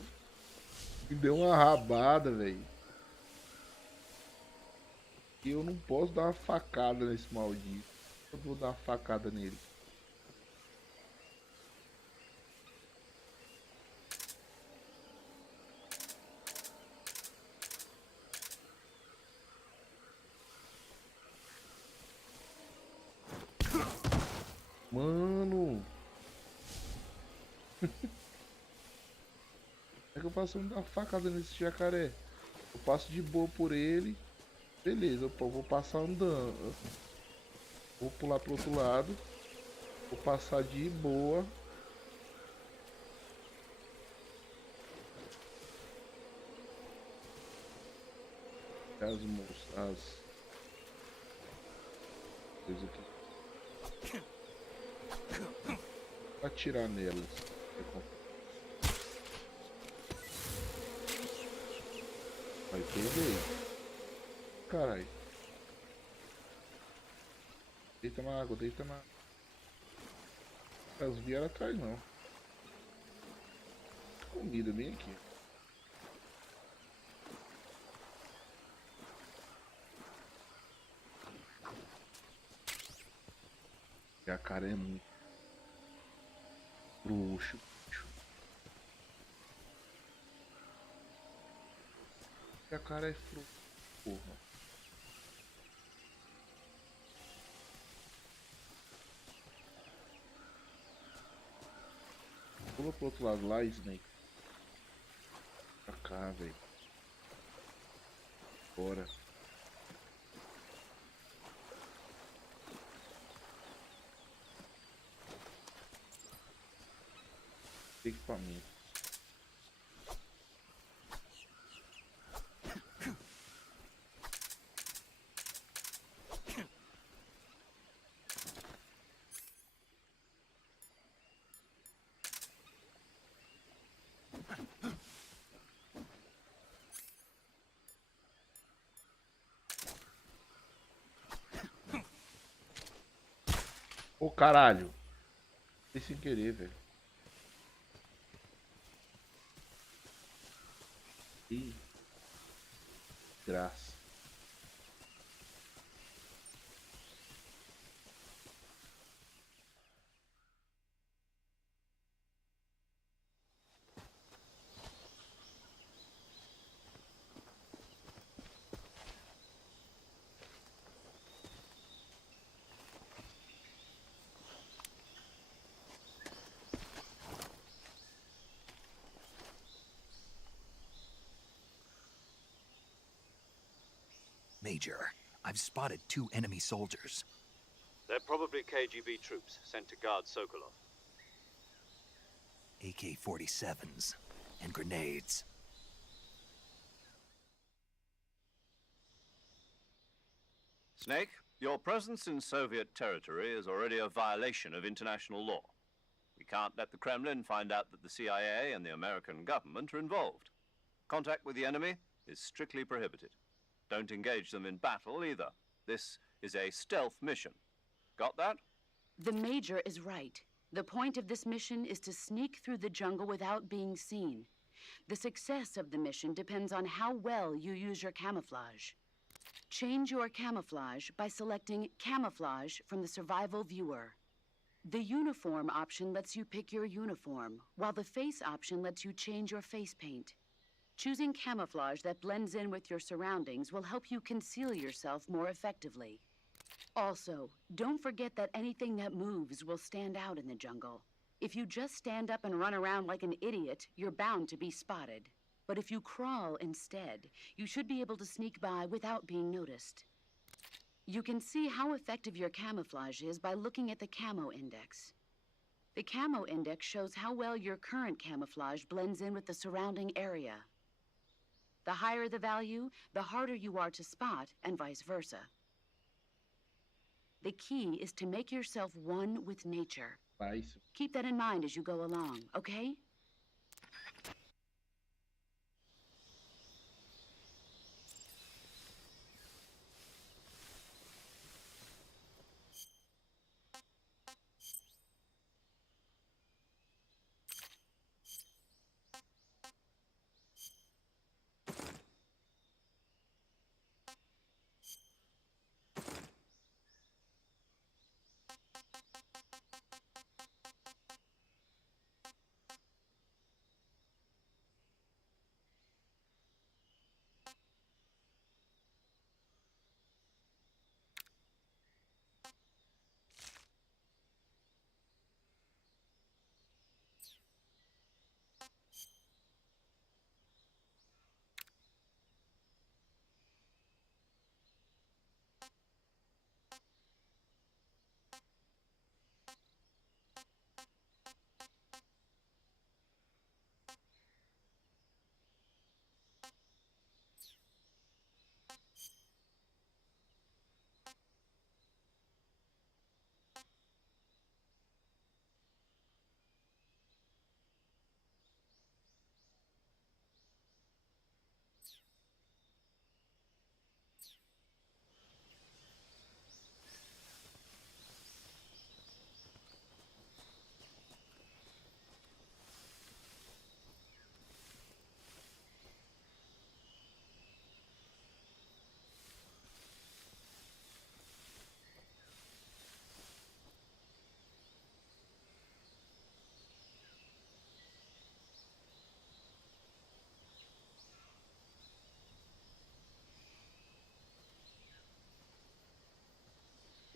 Me deu uma rabada, velho. E eu não posso dar uma facada nesse maldito. Eu vou dar uma facada nele. Mano. É que eu faço uma facada nesse jacaré. Eu passo de boa por ele. Beleza, eu vou passar andando. Vou pular pro outro lado. Vou passar de boa. As coisas aqui. Vou atirar nelas. Vai perder. Caralho. Deita na água, deita na água. Elas vieram atrás não. Comida bem aqui. A cara é muito bruxo. A cara é fruto, porra. Pula pro outro lado lá, Snake. Pra cá, velho. Bora. Equipamento. Ô caralho. Fiz sem querer, velho. Ih. Graça. Major, I've spotted 2 enemy soldiers. They're probably KGB troops sent to guard Sokolov. AK-47s and grenades. Snake, your presence in Soviet territory is already a violation of international law. We can't let the Kremlin find out that the CIA and the American government are involved. Contact with the enemy is strictly prohibited. Don't engage them in battle either. This is a stealth mission. Got that? The Major is right. The point of this mission is to sneak through the jungle without being seen. The success of the mission depends on how well you use your camouflage. Change your camouflage by selecting Camouflage from the Survival Viewer. The Uniform option lets you pick your uniform, while the Face option lets you change your face paint. Choosing camouflage that blends in with your surroundings will help you conceal yourself more effectively. Also, don't forget that anything that moves will stand out in the jungle. If you just stand up and run around like an idiot, you're bound to be spotted. But if you crawl instead, you should be able to sneak by without being noticed. You can see how effective your camouflage is by looking at the Camo Index. The Camo Index shows how well your current camouflage blends in with the surrounding area. The higher the value, the harder you are to spot, and vice versa. The key is to make yourself one with nature. Faz. Keep that in mind as you go along, okay?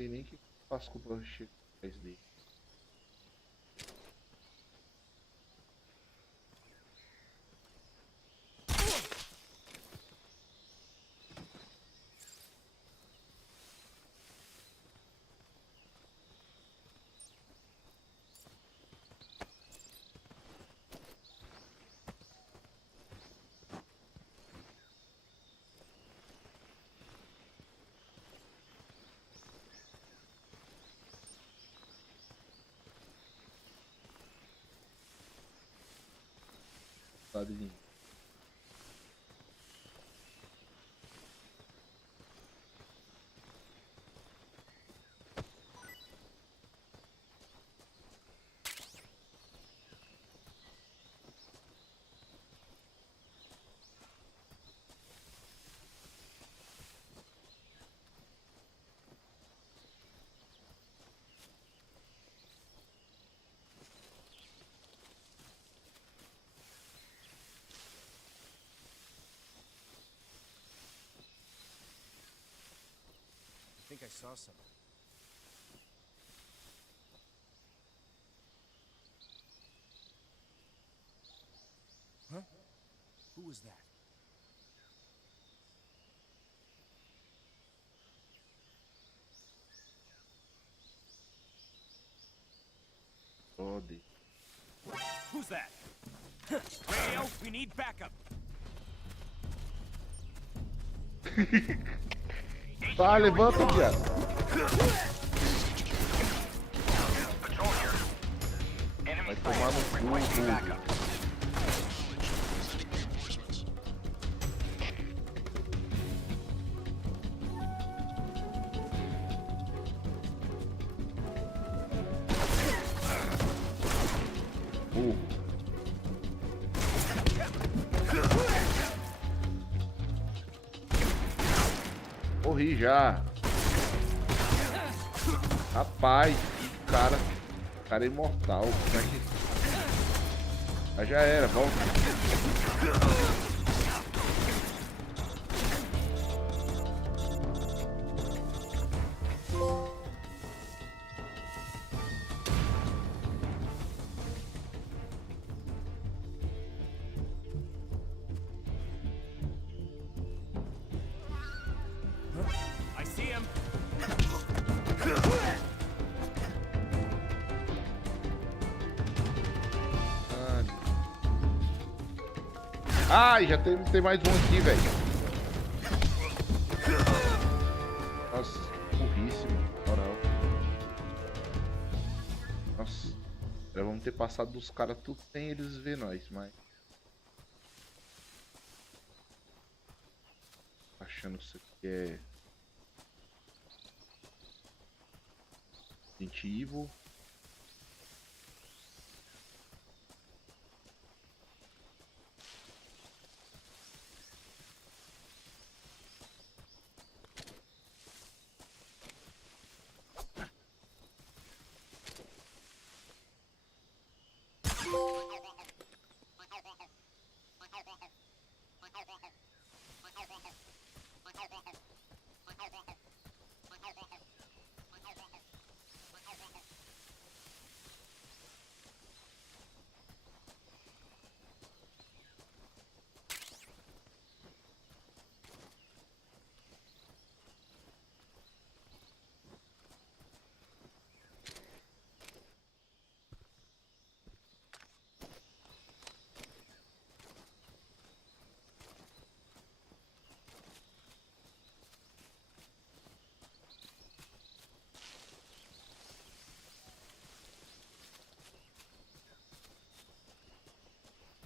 Não sei nem o que eu faço com o broche 3D. Padrinho. think I saw someone. Huh? Who was that? Pode. Who's that? Radio, we need backup. Tá, levanta, viado. Vai tomar no cu. Morri já. Rapaz, o cara é imortal. Como é que... Ah, já era, volta. I see him. Ai, já tem mais um aqui, velho. Nossa, burríssimo, moral. Nossa, já vamos ter passado dos caras tudo sem eles ver nós, mas... Achando que isso aqui é... Incentivo.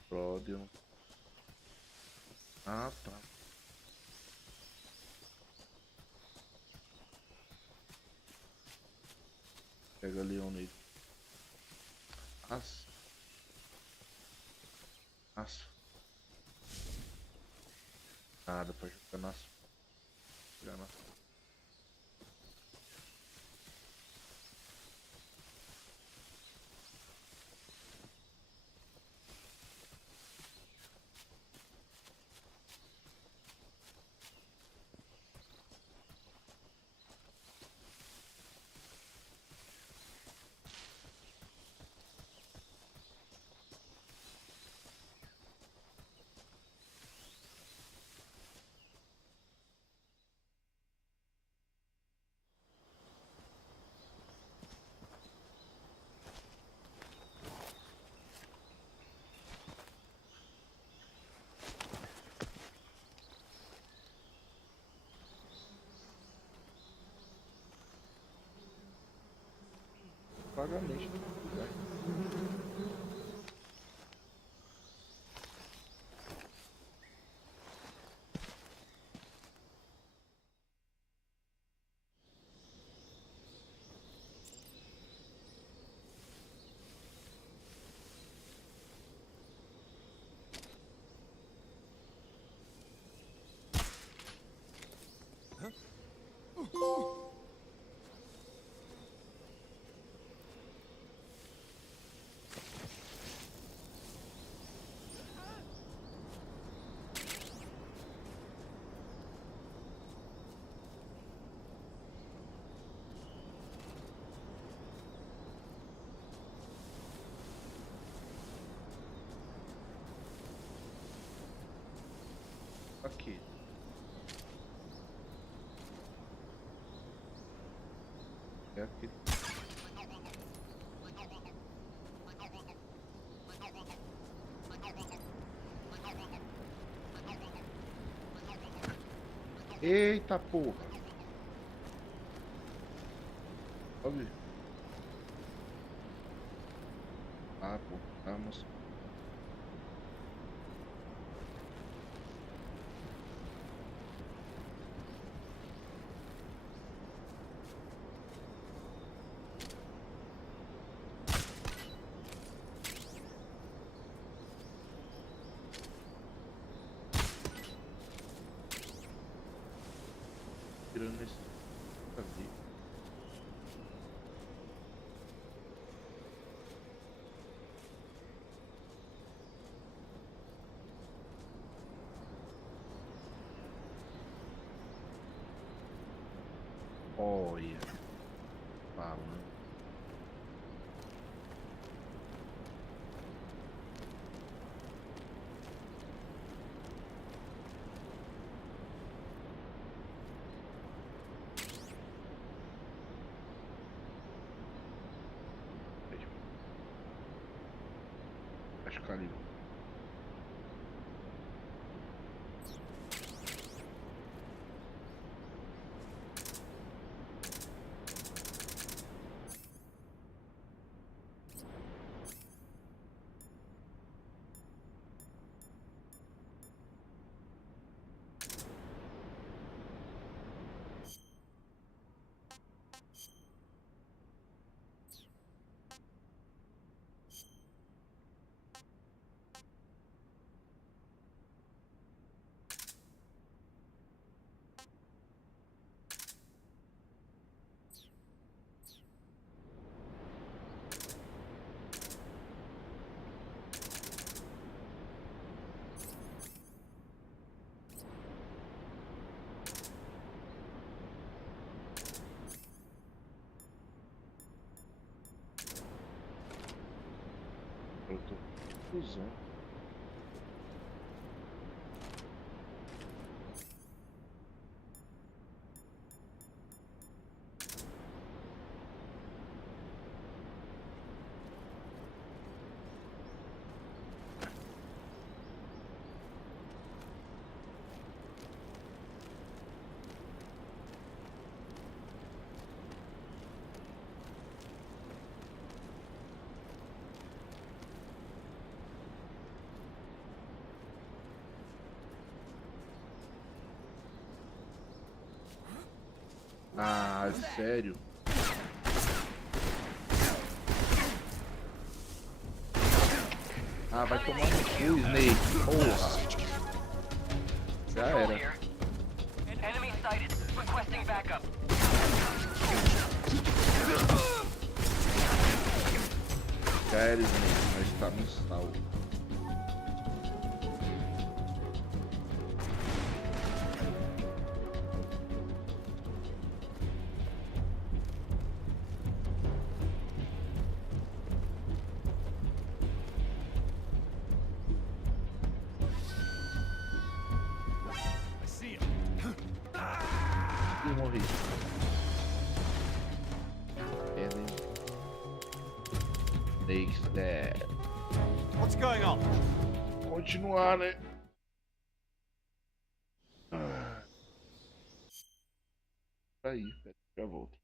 Pródio. Ah, tá. Pega ali onde. As. Nada pra jogar nas. Jogar nas. Vagamente. quê? É aquele. Eita porra! Olha. Ah, pô, vamos. Tirando esse aqui. Olha, falando. Acho que ali. Eu tô usando. Ah, sério? Ah, vai tomar no cu, Snake. Porra. Já era. Enemy sighted. Requesting backup. Já era, Snake. Mas tá no salvo. I see him. E morri. Snake's dead. What's going on? Continuar, né? Aí, já volto.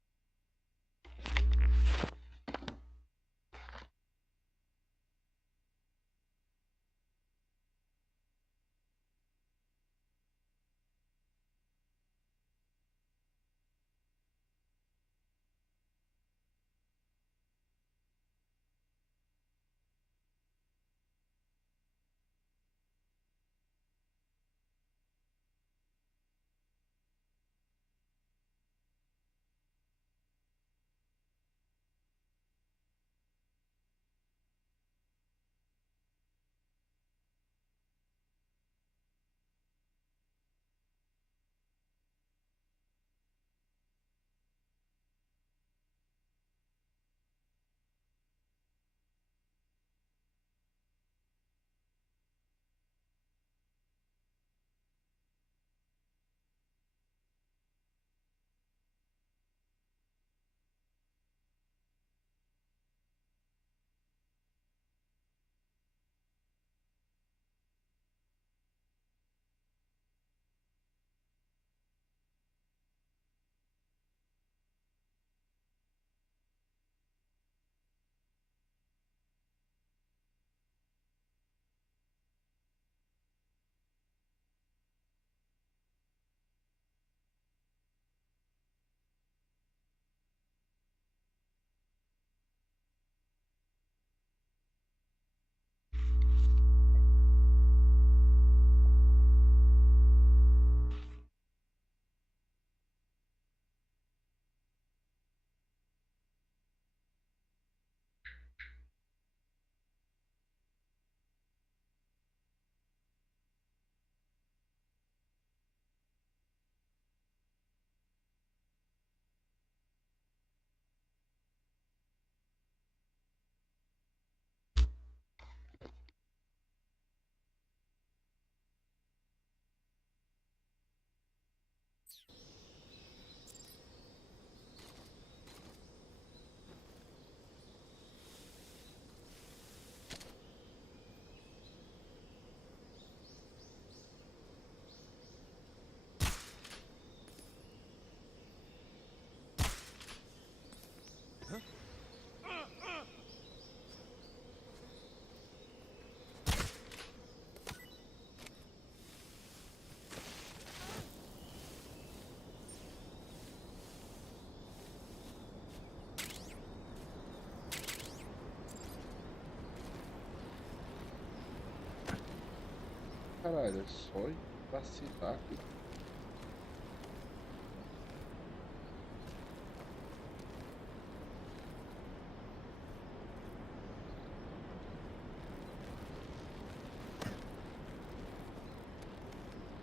Cara, é só vacilar.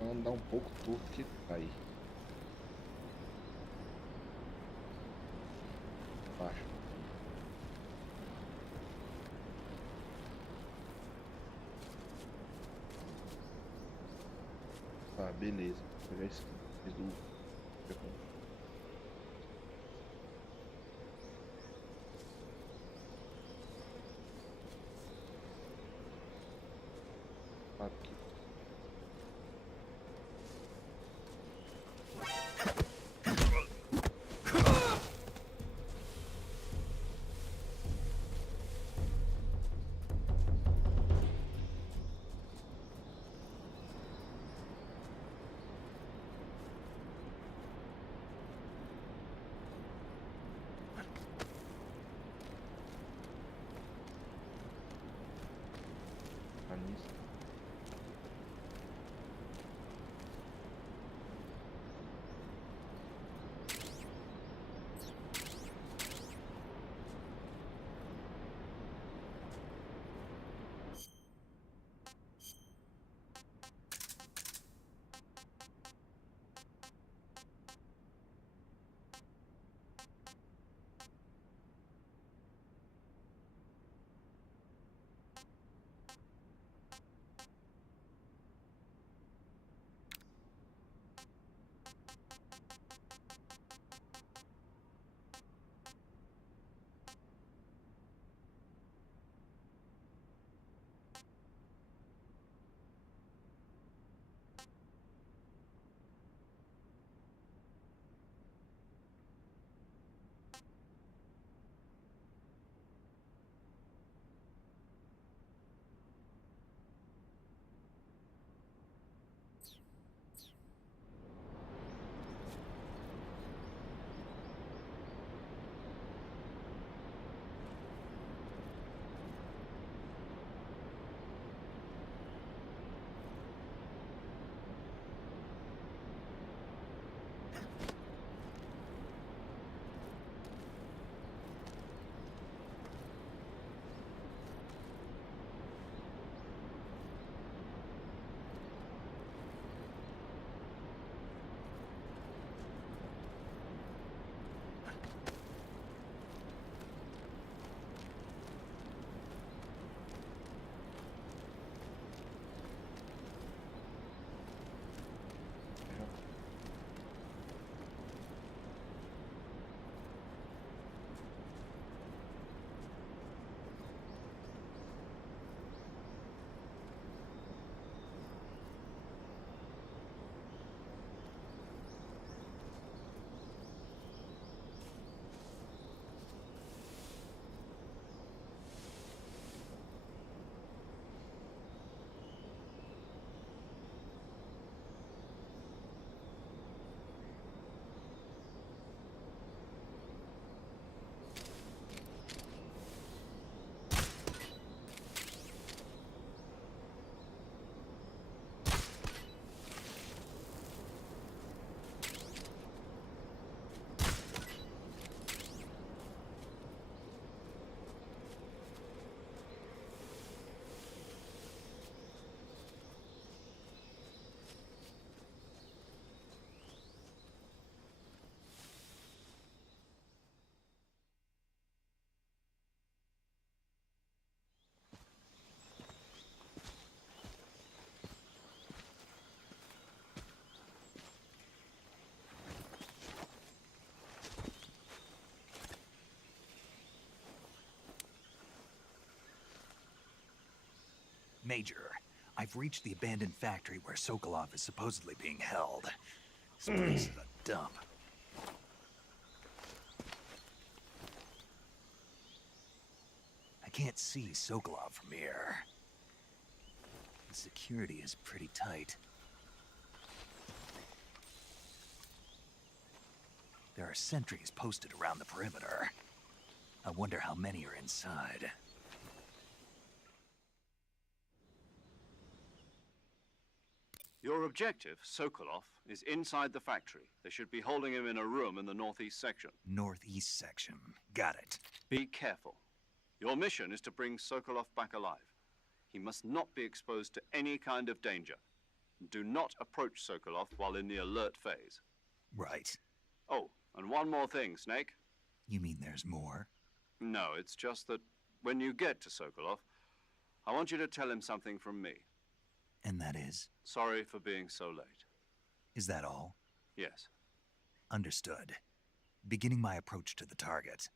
Andar um pouco torto que cai. Baixo. Tá, beleza. Vou pegar esse do. Aqui. Nisso. Major, I've reached the abandoned factory where Sokolov is supposedly being held. This place is a dump. I can't see Sokolov from here. The security is pretty tight. There are sentries posted around the perimeter. I wonder how many are inside. Your objective, Sokolov, is inside the factory. They should be holding him in a room in the northeast section. Northeast section. Got it. Be careful. Your mission is to bring Sokolov back alive. He must not be exposed to any kind of danger. Do not approach Sokolov while in the alert phase. Right. Oh, and one more thing, Snake. You mean there's more? No, it's just that when you get to Sokolov, I want you to tell him something from me. And that is? Sorry for being so late. Is that all? Yes. Understood. Beginning my approach to the target.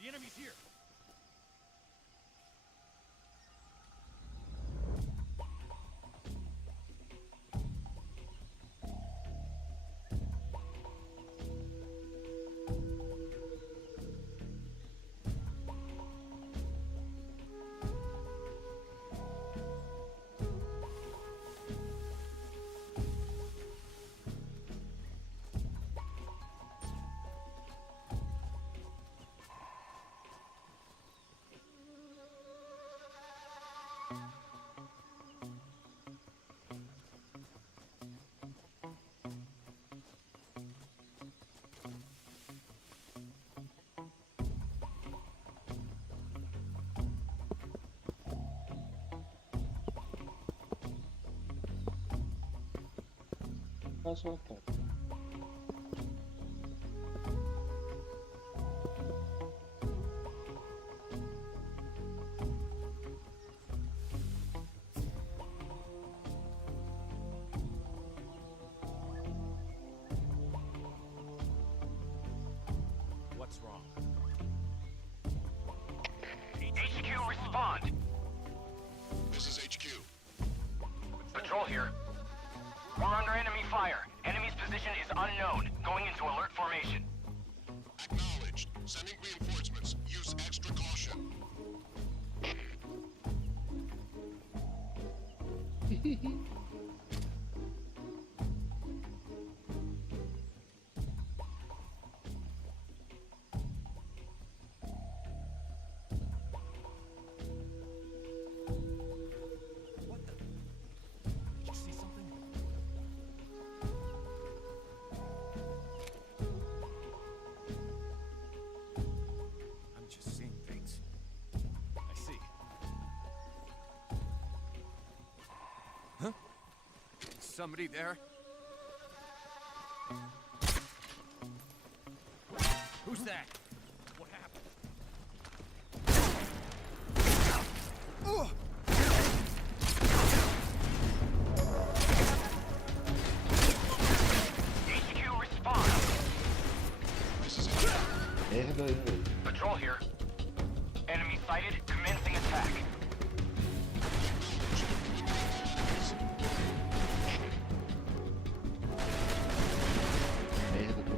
The enemy's here. Faça o ataque. What's wrong? HQ, respond. This is HQ. Patrol here. We're under enemy fire. Enemy's position is unknown. Going into alert formation. Acknowledged. Sending reinforcements. Use extra caution. What the? Did you see something? I'm just seeing things. I see. Huh? Is somebody there? Who's that? What happened? HQ, respond. This is HQ. Merda aí, velho. Patrol here. Enemy sighted. Commencing attack. Merda, tô.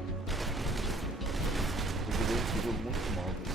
Eu joguei esse jogo muito mal, velho.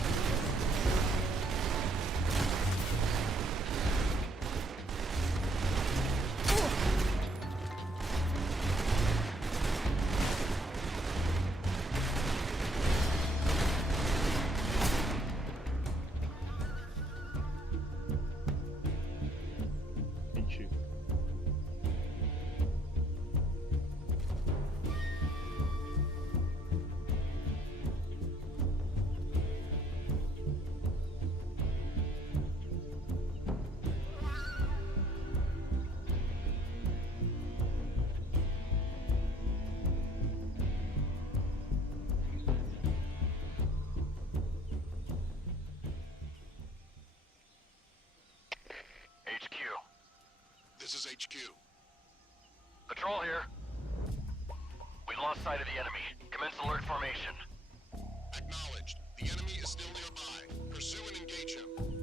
HQ. Patrol here. We've lost sight of the enemy. Commence alert formation. Acknowledged. The enemy is still nearby. Pursue and engage him.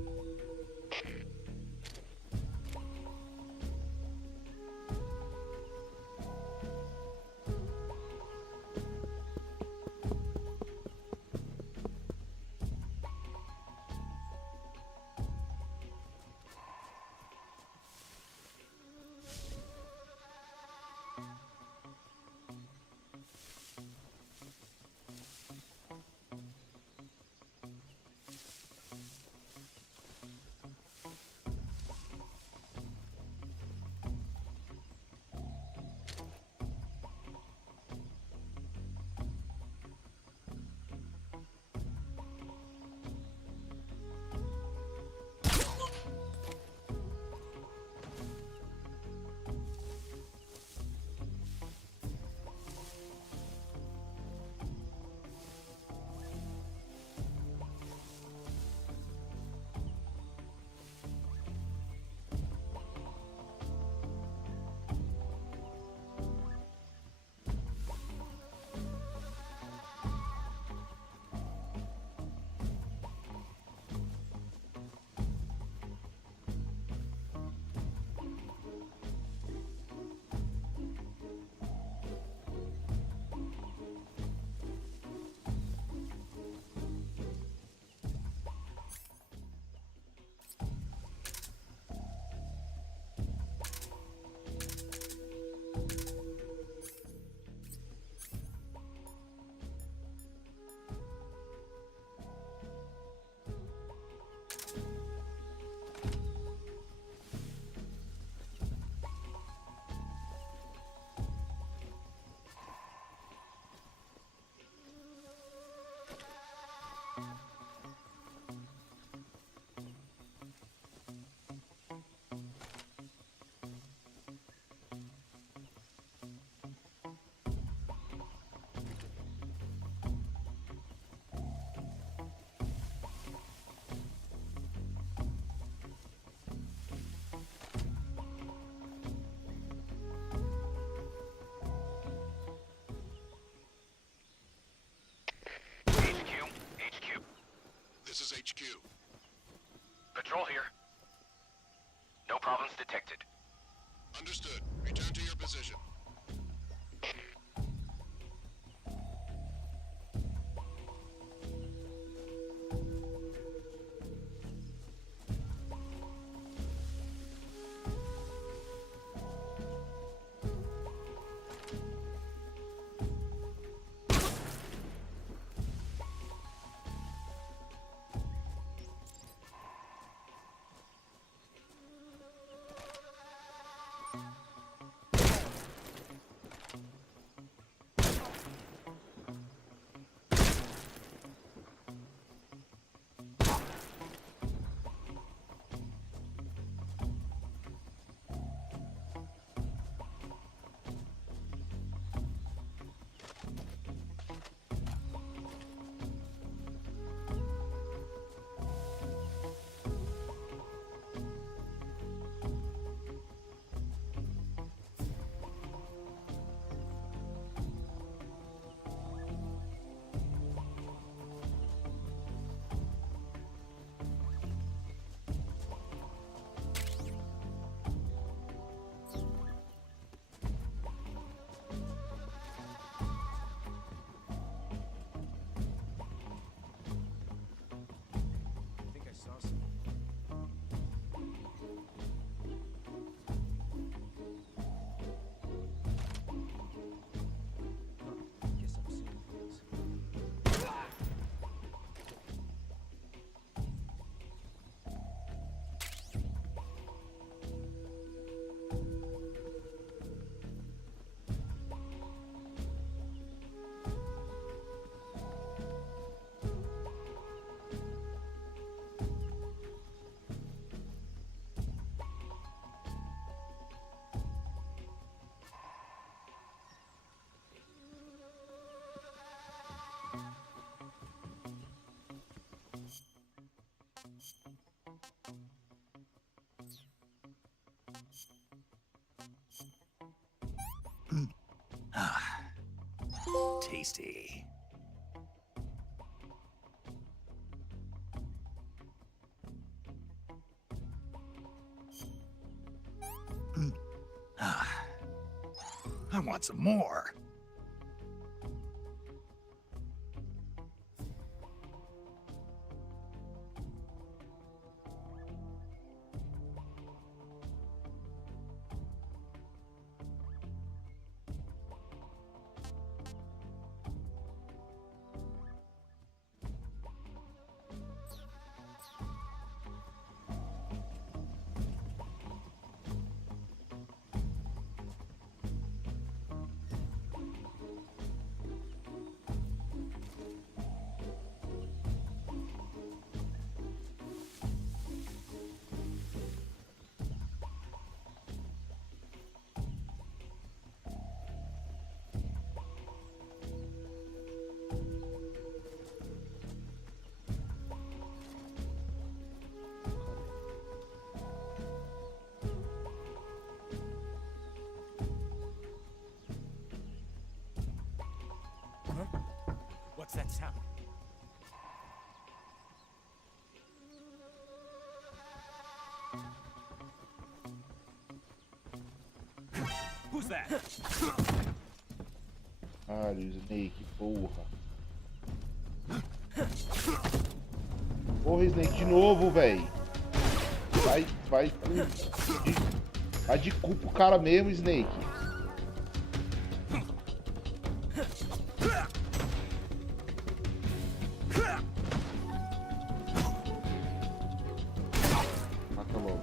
This is HQ. Patrol here. No problems detected. Understood. Return to your position. Tasty. I want some more. What's that sound? Who's that? Caralho, Snake, porra. Porra, Snake, de novo, velho. Vai de cu pro cara mesmo, Snake. Mata logo.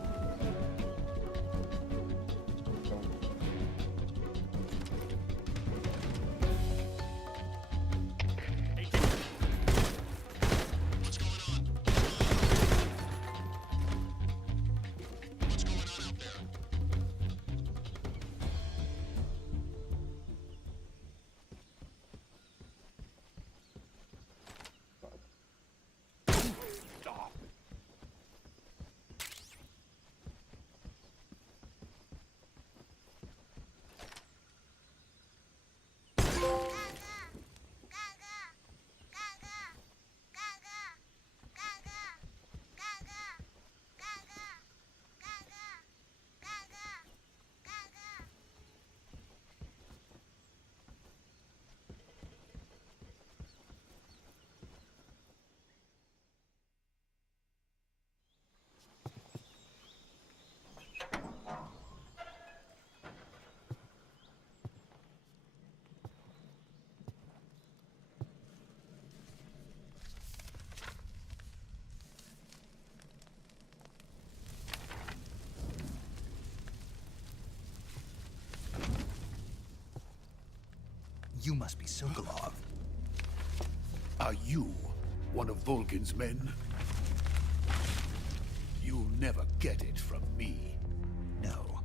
You must be Sokolov. Are you one of Volgin's men? You'll never get it from me. No.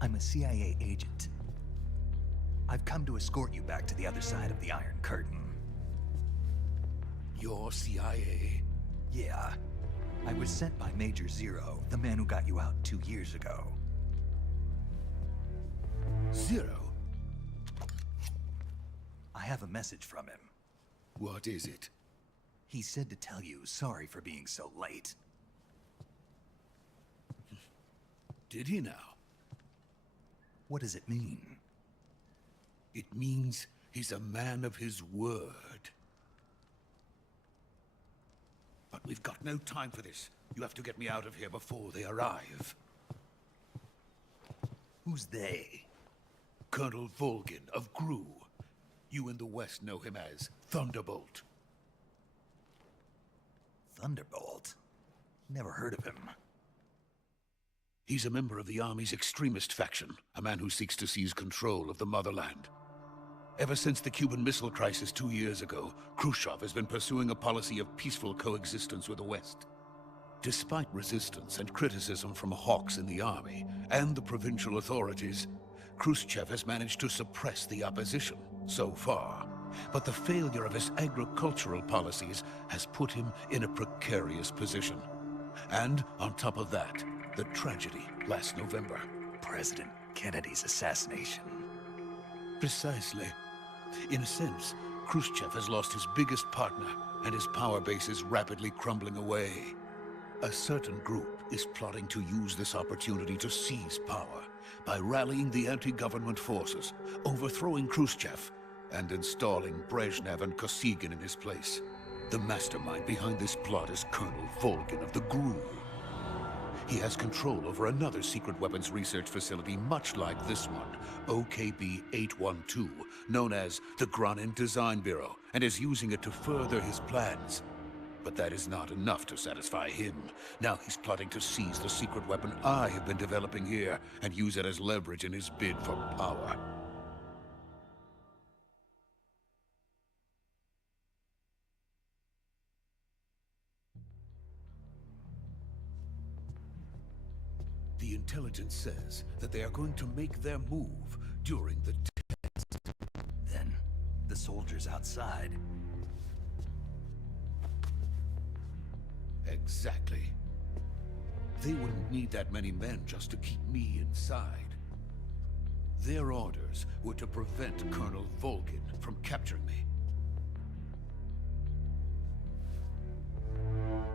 I'm a CIA agent. I've come to escort you back to the other side of the Iron Curtain. You're CIA? Yeah. I was sent by Major Zero, the man who got you out 2 years ago. Zero? I have a message from him. What is it? He said to tell you sorry for being so late. Did he now? What does it mean? It means he's a man of his word. But we've got no time for this. You have to get me out of here before they arrive. Who's they? Colonel Volgin of GRU. You in the West know him as Thunderbolt. Thunderbolt? Never heard of him. He's a member of the Army's extremist faction, a man who seeks to seize control of the motherland. Ever since the Cuban Missile Crisis 2 years ago, Khrushchev has been pursuing a policy of peaceful coexistence with the West. Despite resistance and criticism from hawks in the Army and the provincial authorities, Khrushchev has managed to suppress the opposition so far. But the failure of his agricultural policies has put him in a precarious position. And on top of that, the tragedy last November. President Kennedy's assassination. Precisely. In a sense, Khrushchev has lost his biggest partner, and his power base is rapidly crumbling away. A certain group is plotting to use this opportunity to seize power by rallying the anti-government forces, overthrowing Khrushchev, and installing Brezhnev and Kosygin in his place. The mastermind behind this plot is Colonel Volgin of the GRU. He has control over another secret weapons research facility much like this one, OKB-812, known as the Granin Design Bureau, and is using it to further his plans. But that is not enough to satisfy him. Now he's plotting to seize the secret weapon I have been developing here and use it as leverage in his bid for power. The intelligence says that they are going to make their move during the test. Then, the soldiers outside. Exactly. They wouldn't need that many men just to keep me inside. Their orders were to prevent Colonel Volgin from capturing me.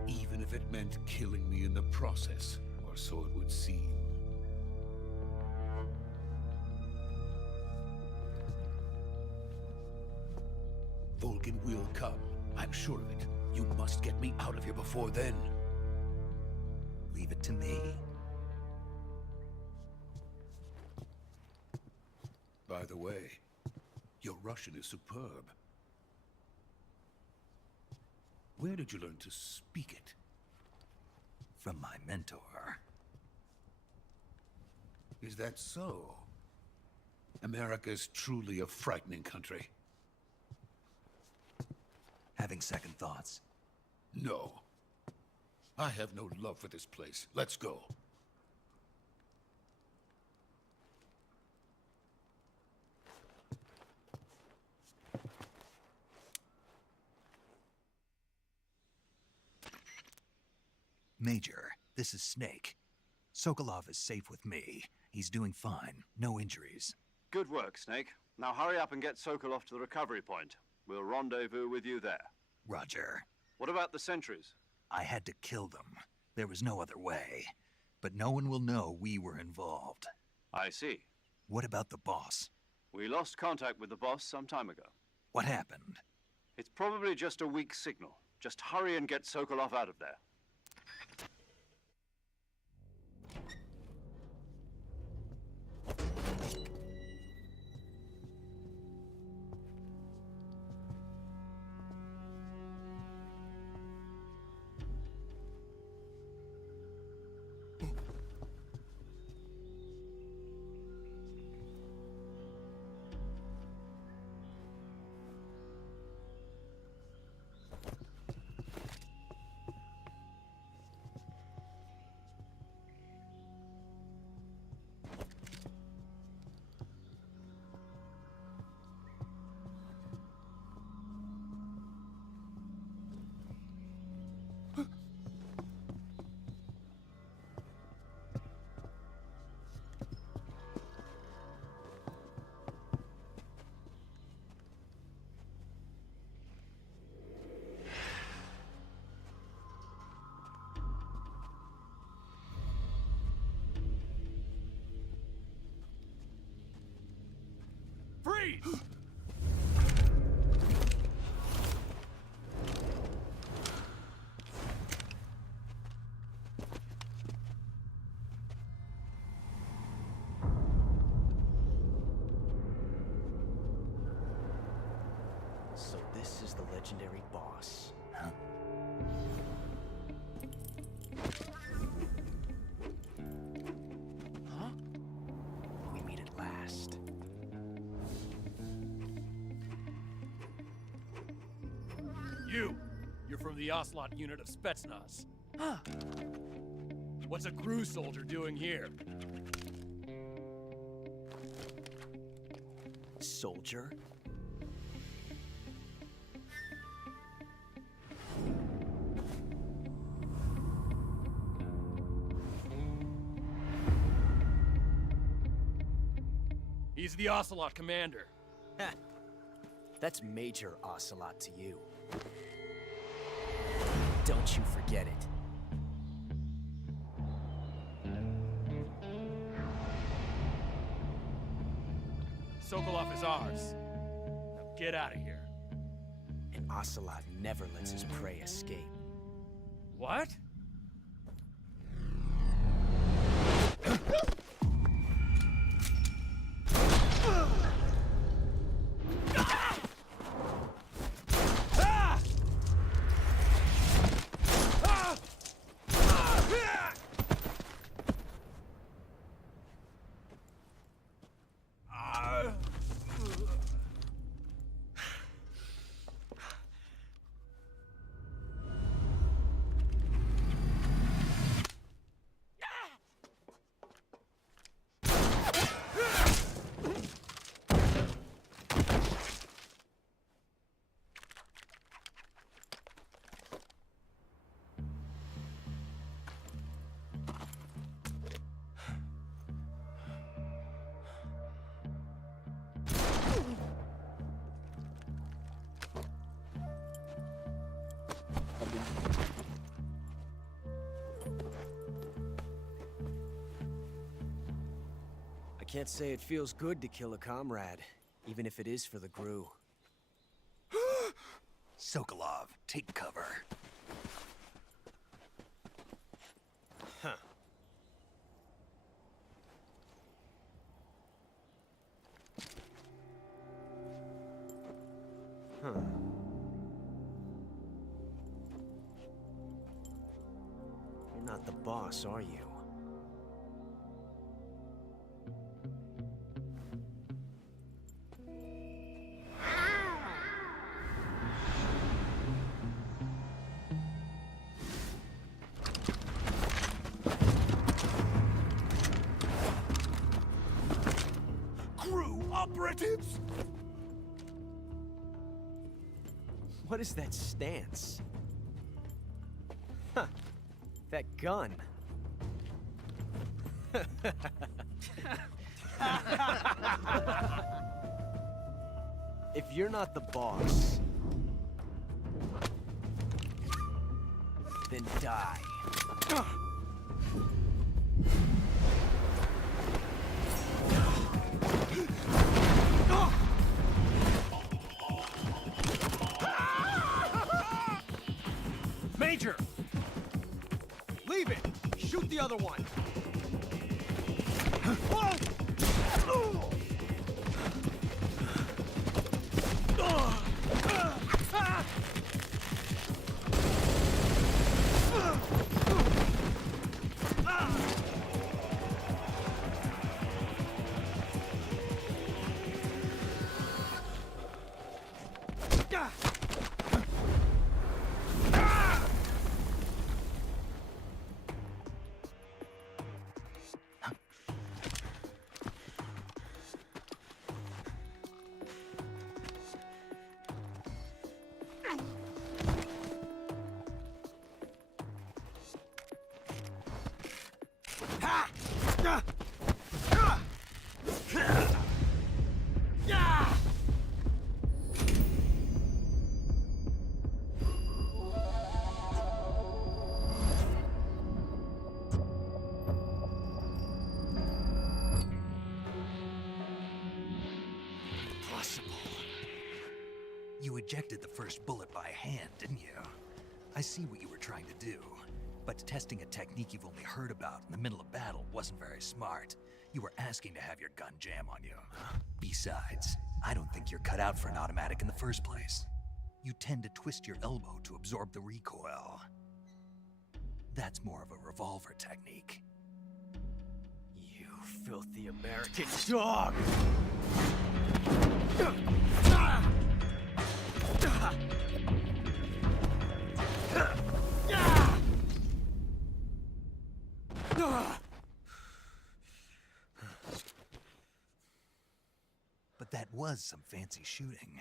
Even if it meant killing me in the process, or so it would seem. Volgin will come. I'm sure of it. You must get me out of here before then. Leave it to me. By the way, your Russian is superb. Where did you learn to speak it? From my mentor. Is that so? America is truly a frightening country. Having second thoughts? No. I have no love for this place. Let's go. Major, this is Snake. Sokolov is safe with me. He's doing fine. No injuries. Good work, Snake. Now hurry up and get Sokolov to the recovery point. We'll rendezvous with you there. Roger. What about the sentries? I had to kill them. There was no other way. But no one will know we were involved. I see. What about the boss? We lost contact with the boss some time ago. What happened? It's probably just a weak signal. Just hurry and get Sokolov out of there. Freeze! So this is the legendary boss. Huh? Huh? We meet at last. You're from the Ocelot unit of Spetsnaz. Huh. What's a GRU soldier doing here? Soldier? He's the Ocelot commander. Ha! That's Major Ocelot to you. Don't you forget it. Sokolov is ours. Now get out of here. And Ocelot never lets his prey escape. What? I can't say it feels good to kill a comrade, even if it is for the GRU. Sokolov, take cover. Huh. Huh. You're not the boss, are you? Operatives? What is that stance? Huh. That gun. If you're not the boss, then die. Major! Leave it! Shoot the other one! You ejected the first bullet by hand, didn't you? I see what you were trying to do. But testing a technique you've only heard about in the middle of battle wasn't very smart. You were asking to have your gun jam on you. Besides, I don't think you're cut out for an automatic in the first place. You tend to twist your elbow to absorb the recoil. That's more of a revolver technique. You filthy American dog! But that was some fancy shooting.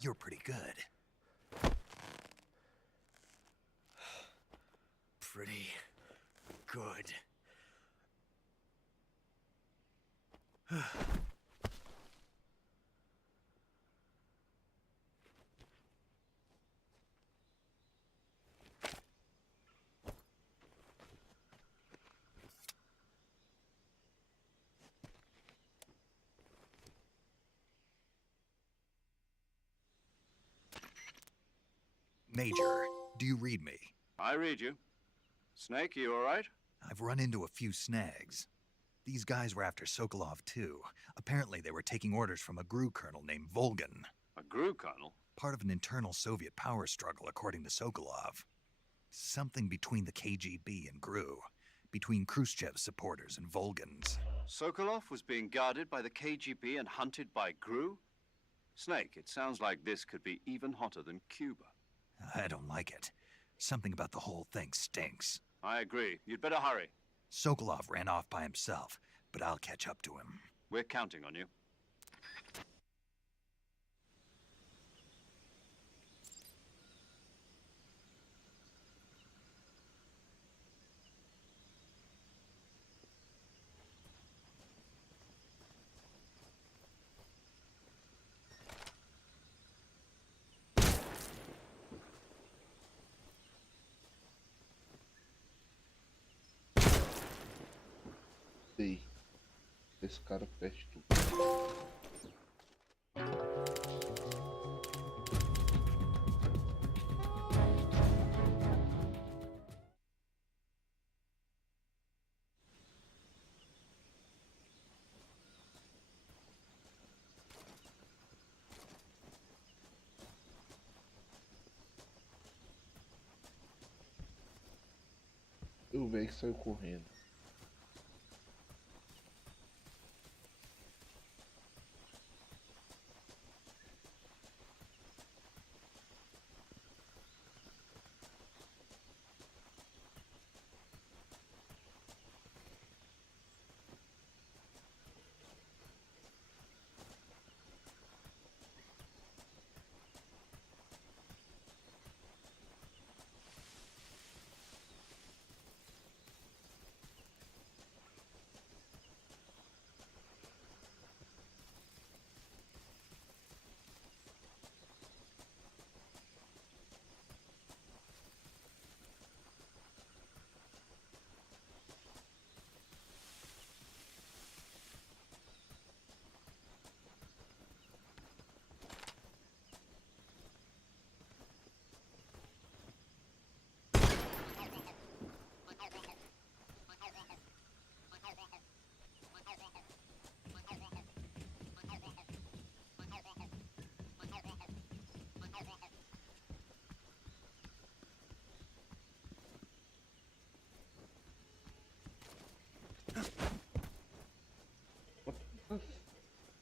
You're pretty good. Pretty good. Major, do you read me? I read you. Snake, you all right? I've run into a few snags. These guys were after Sokolov too. Apparently they were taking orders from a GRU colonel named Volgan. A GRU colonel? Part of an internal Soviet power struggle, according to Sokolov. Something between the KGB and GRU. Between Khrushchev's supporters and Volgan's. Sokolov was being guarded by the KGB and hunted by GRU? Snake, it sounds like this could be even hotter than Cuba. I don't like it. Something about the whole thing stinks. I agree. You'd better hurry. Sokolov ran off by himself, but I'll catch up to him. We're counting on you. Sei. Esse cara fecha tudo. O velho que saiu correndo.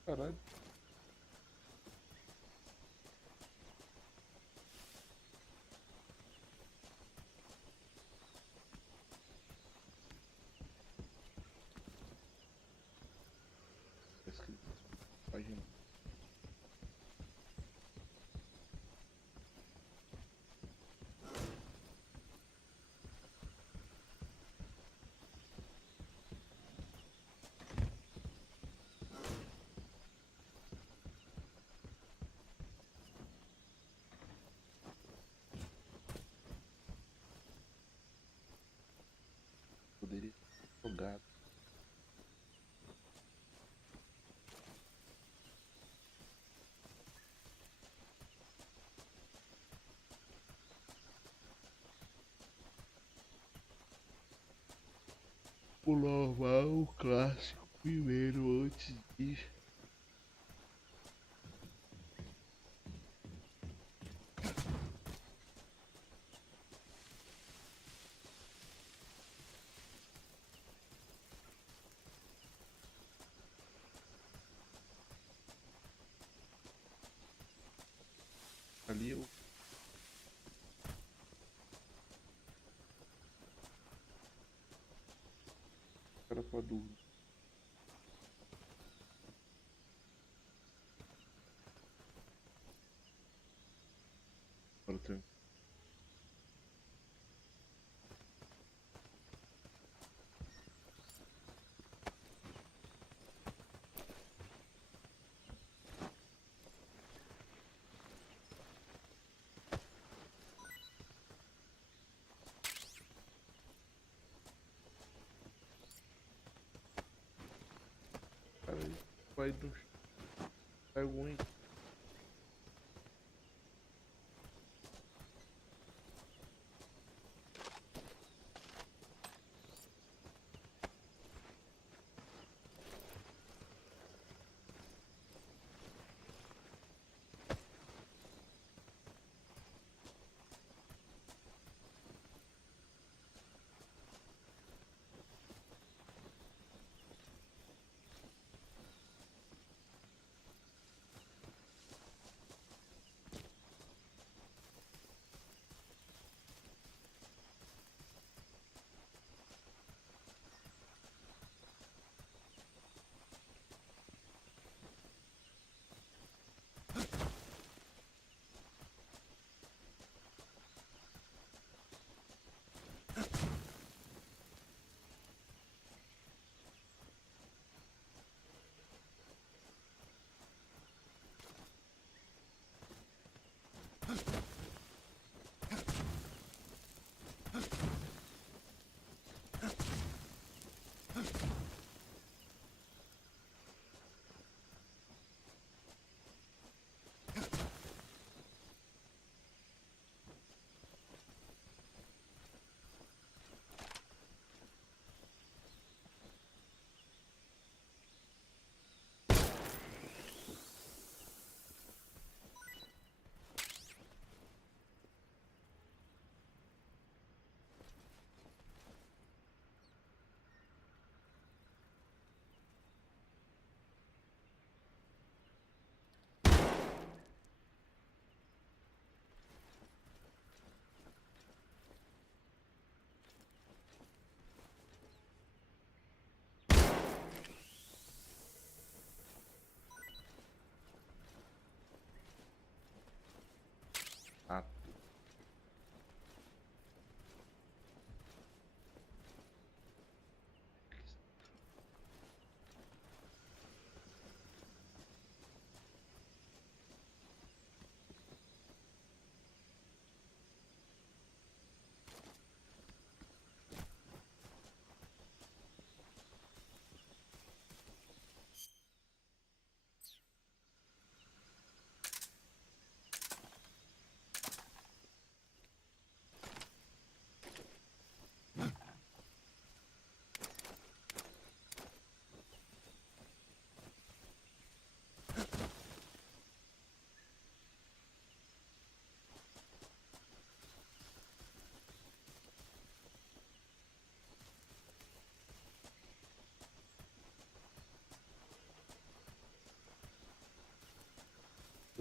Caralho. Página. Poderia ter jogado. O normal, o clássico primeiro antes de ali eu cara com a dúvida. Agora tem. Cara, vai do sai ruim.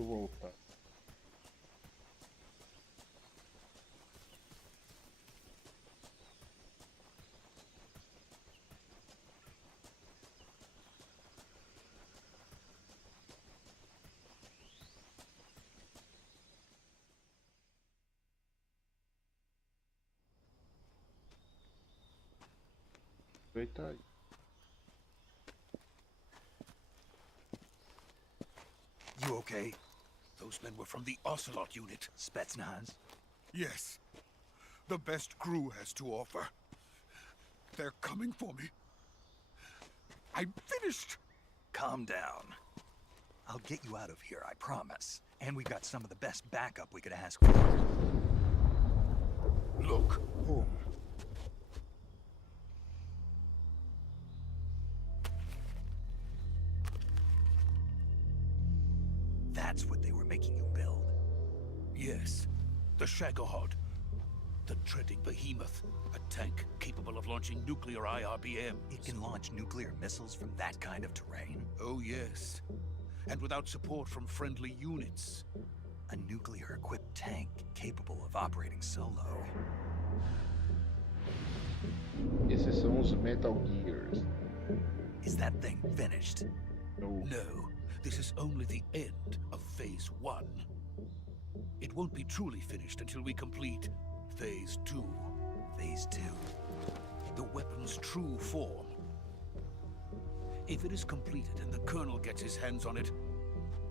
eu voltar. Aproveitar aí. You okay? Those men were from the Ocelot unit. Spetsnaz? Yes. The best crew has to offer. They're coming for me. I'm finished. Calm down. I'll get you out of here, I promise. And we got some of the best backup we could ask for. Look. Boom. That's what they were making you build? Yes. The Shagohod. The treading behemoth. A tank capable of launching nuclear IRBMs. It can launch nuclear missiles from that kind of terrain? Oh, yes. And without support from friendly units. A nuclear-equipped tank capable of operating solo. Esses são os Metal Gears. Is that thing finished? No. No. This is only the end of Phase 1. It won't be truly finished until we complete Phase 2. Phase 2? The weapon's true form. If it is completed and the Colonel gets his hands on it,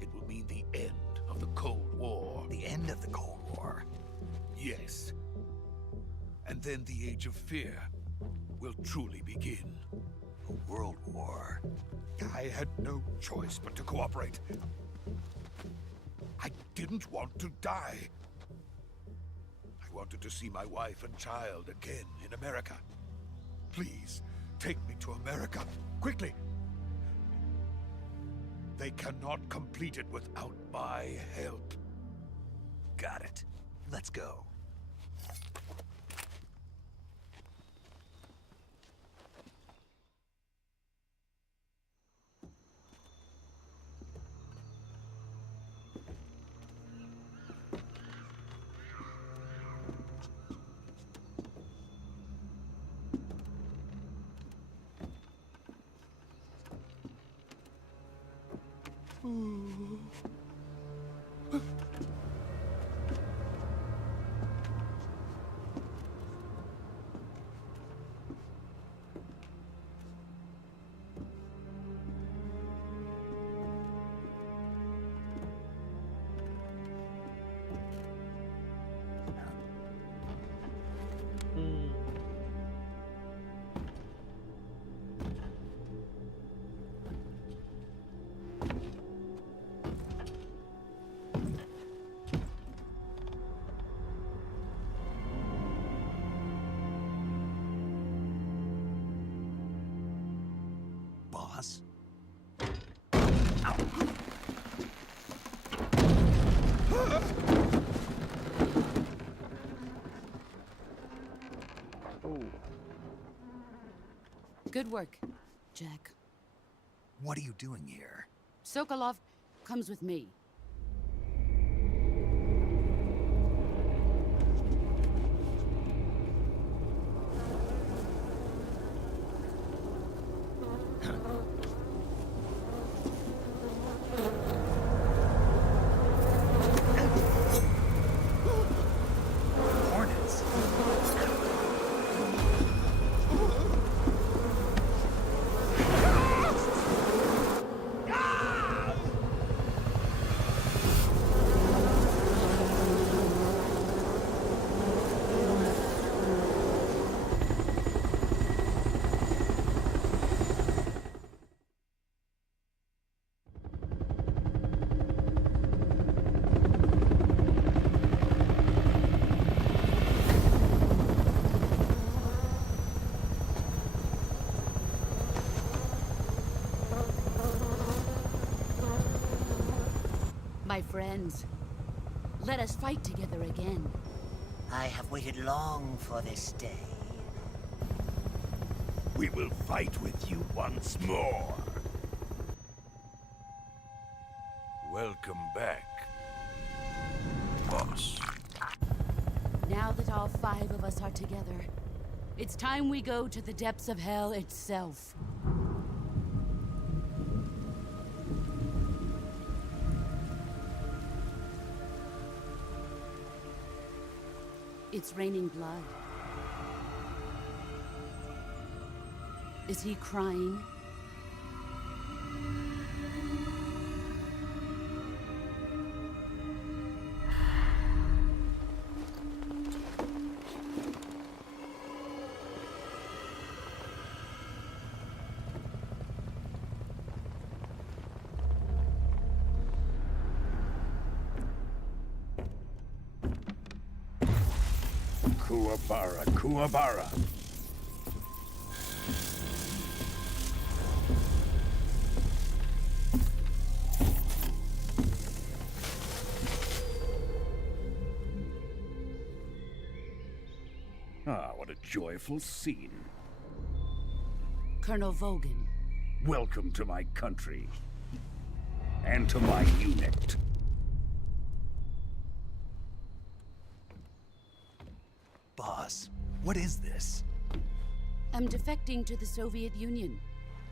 it will mean the end of the Cold War. The end of the Cold War? Yes. And then the Age of Fear will truly begin. A world war? I had no choice but to cooperate. I didn't want to die. I wanted to see my wife and child again in America. Please, take me to America, quickly. They cannot complete it without my help. Got it. Let's go. Boss? Good work, Jack. What are you doing here? Sokolov comes with me. Hornets? My friends, let us fight together again. I have waited long for this day. We will fight with you once more. Welcome back, boss. Now that all 5 of us are together, it's time we go to the depths of hell itself. It's raining blood. Is he crying? Kuwabara, Kuwabara. Ah, what a joyful scene. Colonel Vogan. Welcome to my country. And to my unit. Boss, what is this? I'm defecting to the Soviet Union.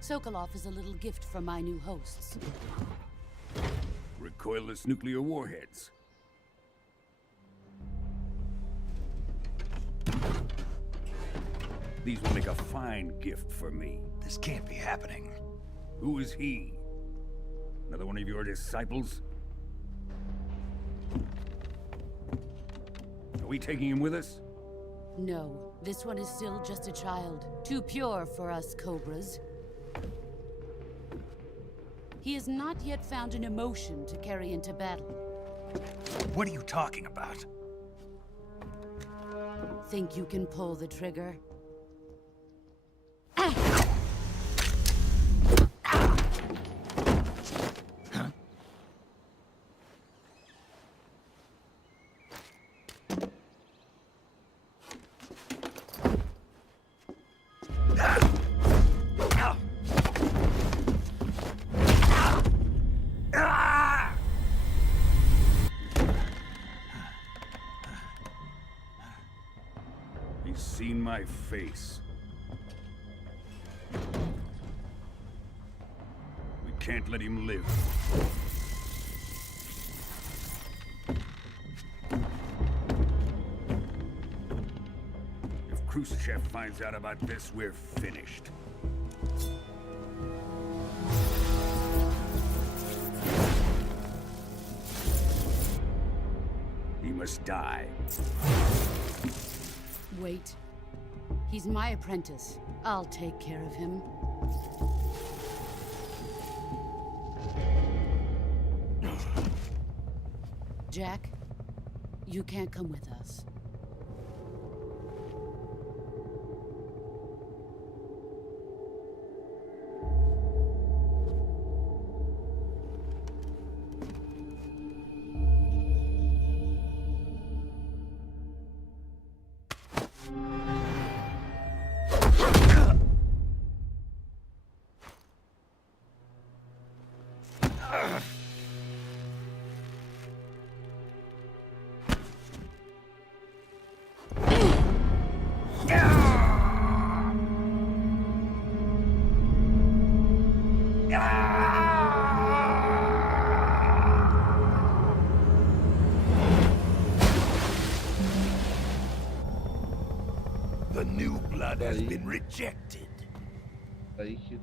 Sokolov is a little gift from my new hosts. Recoilless nuclear warheads. These will make a fine gift for me. This can't be happening. Who is he? Another one of your disciples? Are we taking him with us? No, this one is still just a child. Too pure for us Cobras. He has not yet found an emotion to carry into battle. What are you talking about? Think you can pull the trigger? He's seen my face. We can't let him live. If Khrushchev finds out about this, we're finished. He must die. Wait. He's my apprentice. I'll take care of him. Jack, you can't come with us. The new blood has been rejected. Aí que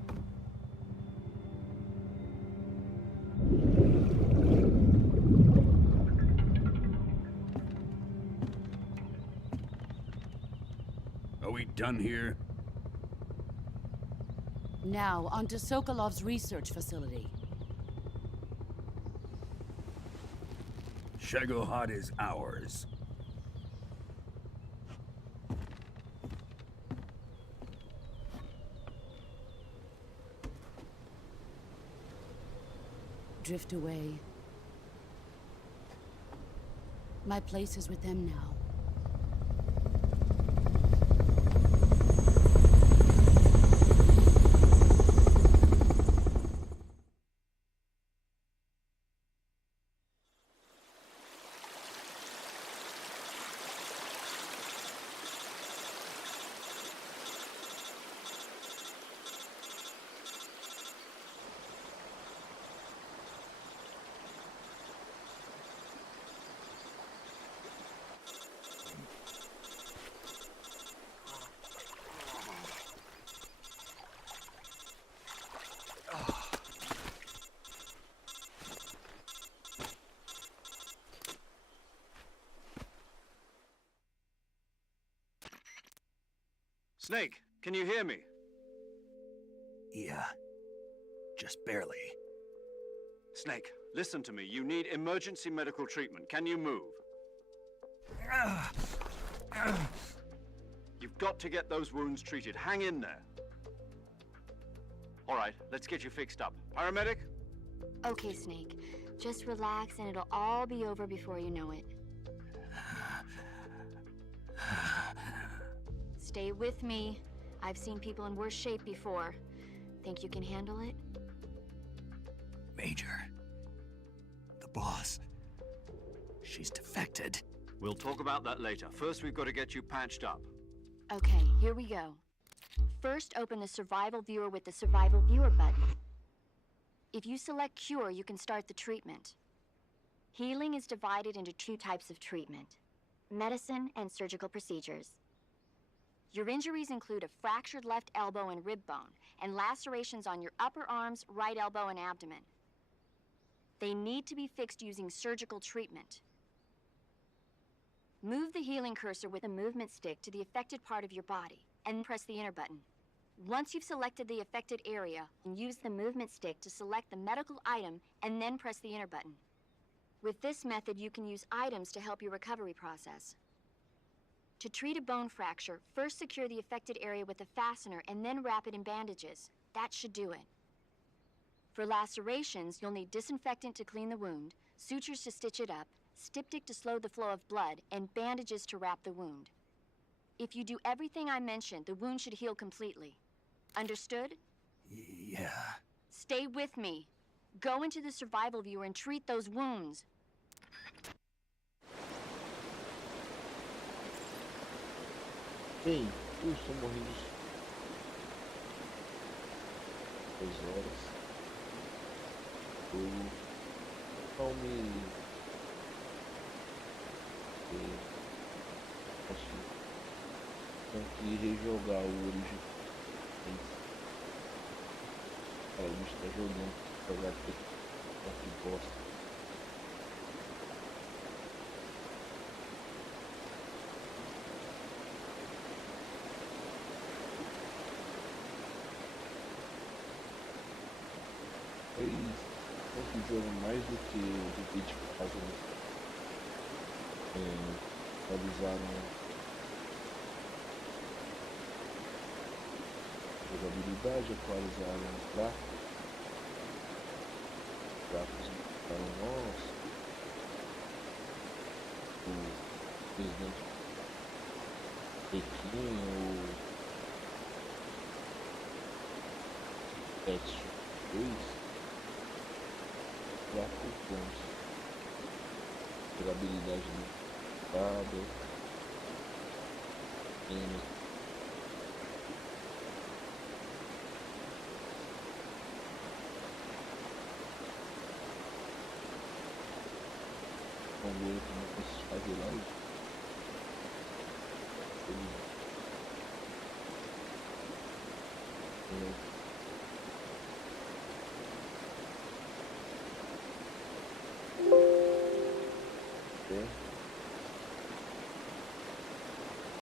Are we done here? Now, onto Sokolov's research facility. Shagohod is ours. Drift away. My place is with them now. Snake, can you hear me? Yeah. Just barely. Snake, listen to me. You need emergency medical treatment. Can you move? You've got to get those wounds treated. Hang in there. All right, let's get you fixed up. Paramedic? Okay, Snake. Just relax and it'll all be over before you know it. Stay with me. I've seen people in worse shape before. Think you can handle it? Major. The boss. She's defected. We'll talk about that later. First, we've got to get you patched up. Okay, here we go. First, open the survival viewer with the survival viewer button. If you select cure, you can start the treatment. Healing is divided into 2 types of treatment: medicine and surgical procedures. Your injuries include a fractured left elbow and rib bone, and lacerations on your upper arms, right elbow, and abdomen. They need to be fixed using surgical treatment. Move the healing cursor with a movement stick to the affected part of your body, and press the enter button. Once you've selected the affected area, use the movement stick to select the medical item, and then press the enter button. With this method, you can use items to help your recovery process. To treat a bone fracture, first secure the affected area with a fastener and then wrap it in bandages. That should do it. For lacerations, you'll need disinfectant to clean the wound, sutures to stitch it up, styptic to slow the flow of blood, and bandages to wrap the wound. If you do everything I mentioned, the wound should heal completely. Understood? Yeah. Stay with me. Go into the survival viewer and treat those wounds. Ei, eu estou morrendo de 2 horas. Eu calmei. Acho que tenho que rejogar o original. Cara, o bicho tá jogando. Jogar que bosta. Esse jogo mais do que o vídeo que fazem atualizaram a jogabilidade, atualizaram os gráficos ficaram novos, o presidente Pequim, o Pet 2 gráfico bons, jogabilidade limitada, vamos ver como eu posso fazer live. Okay.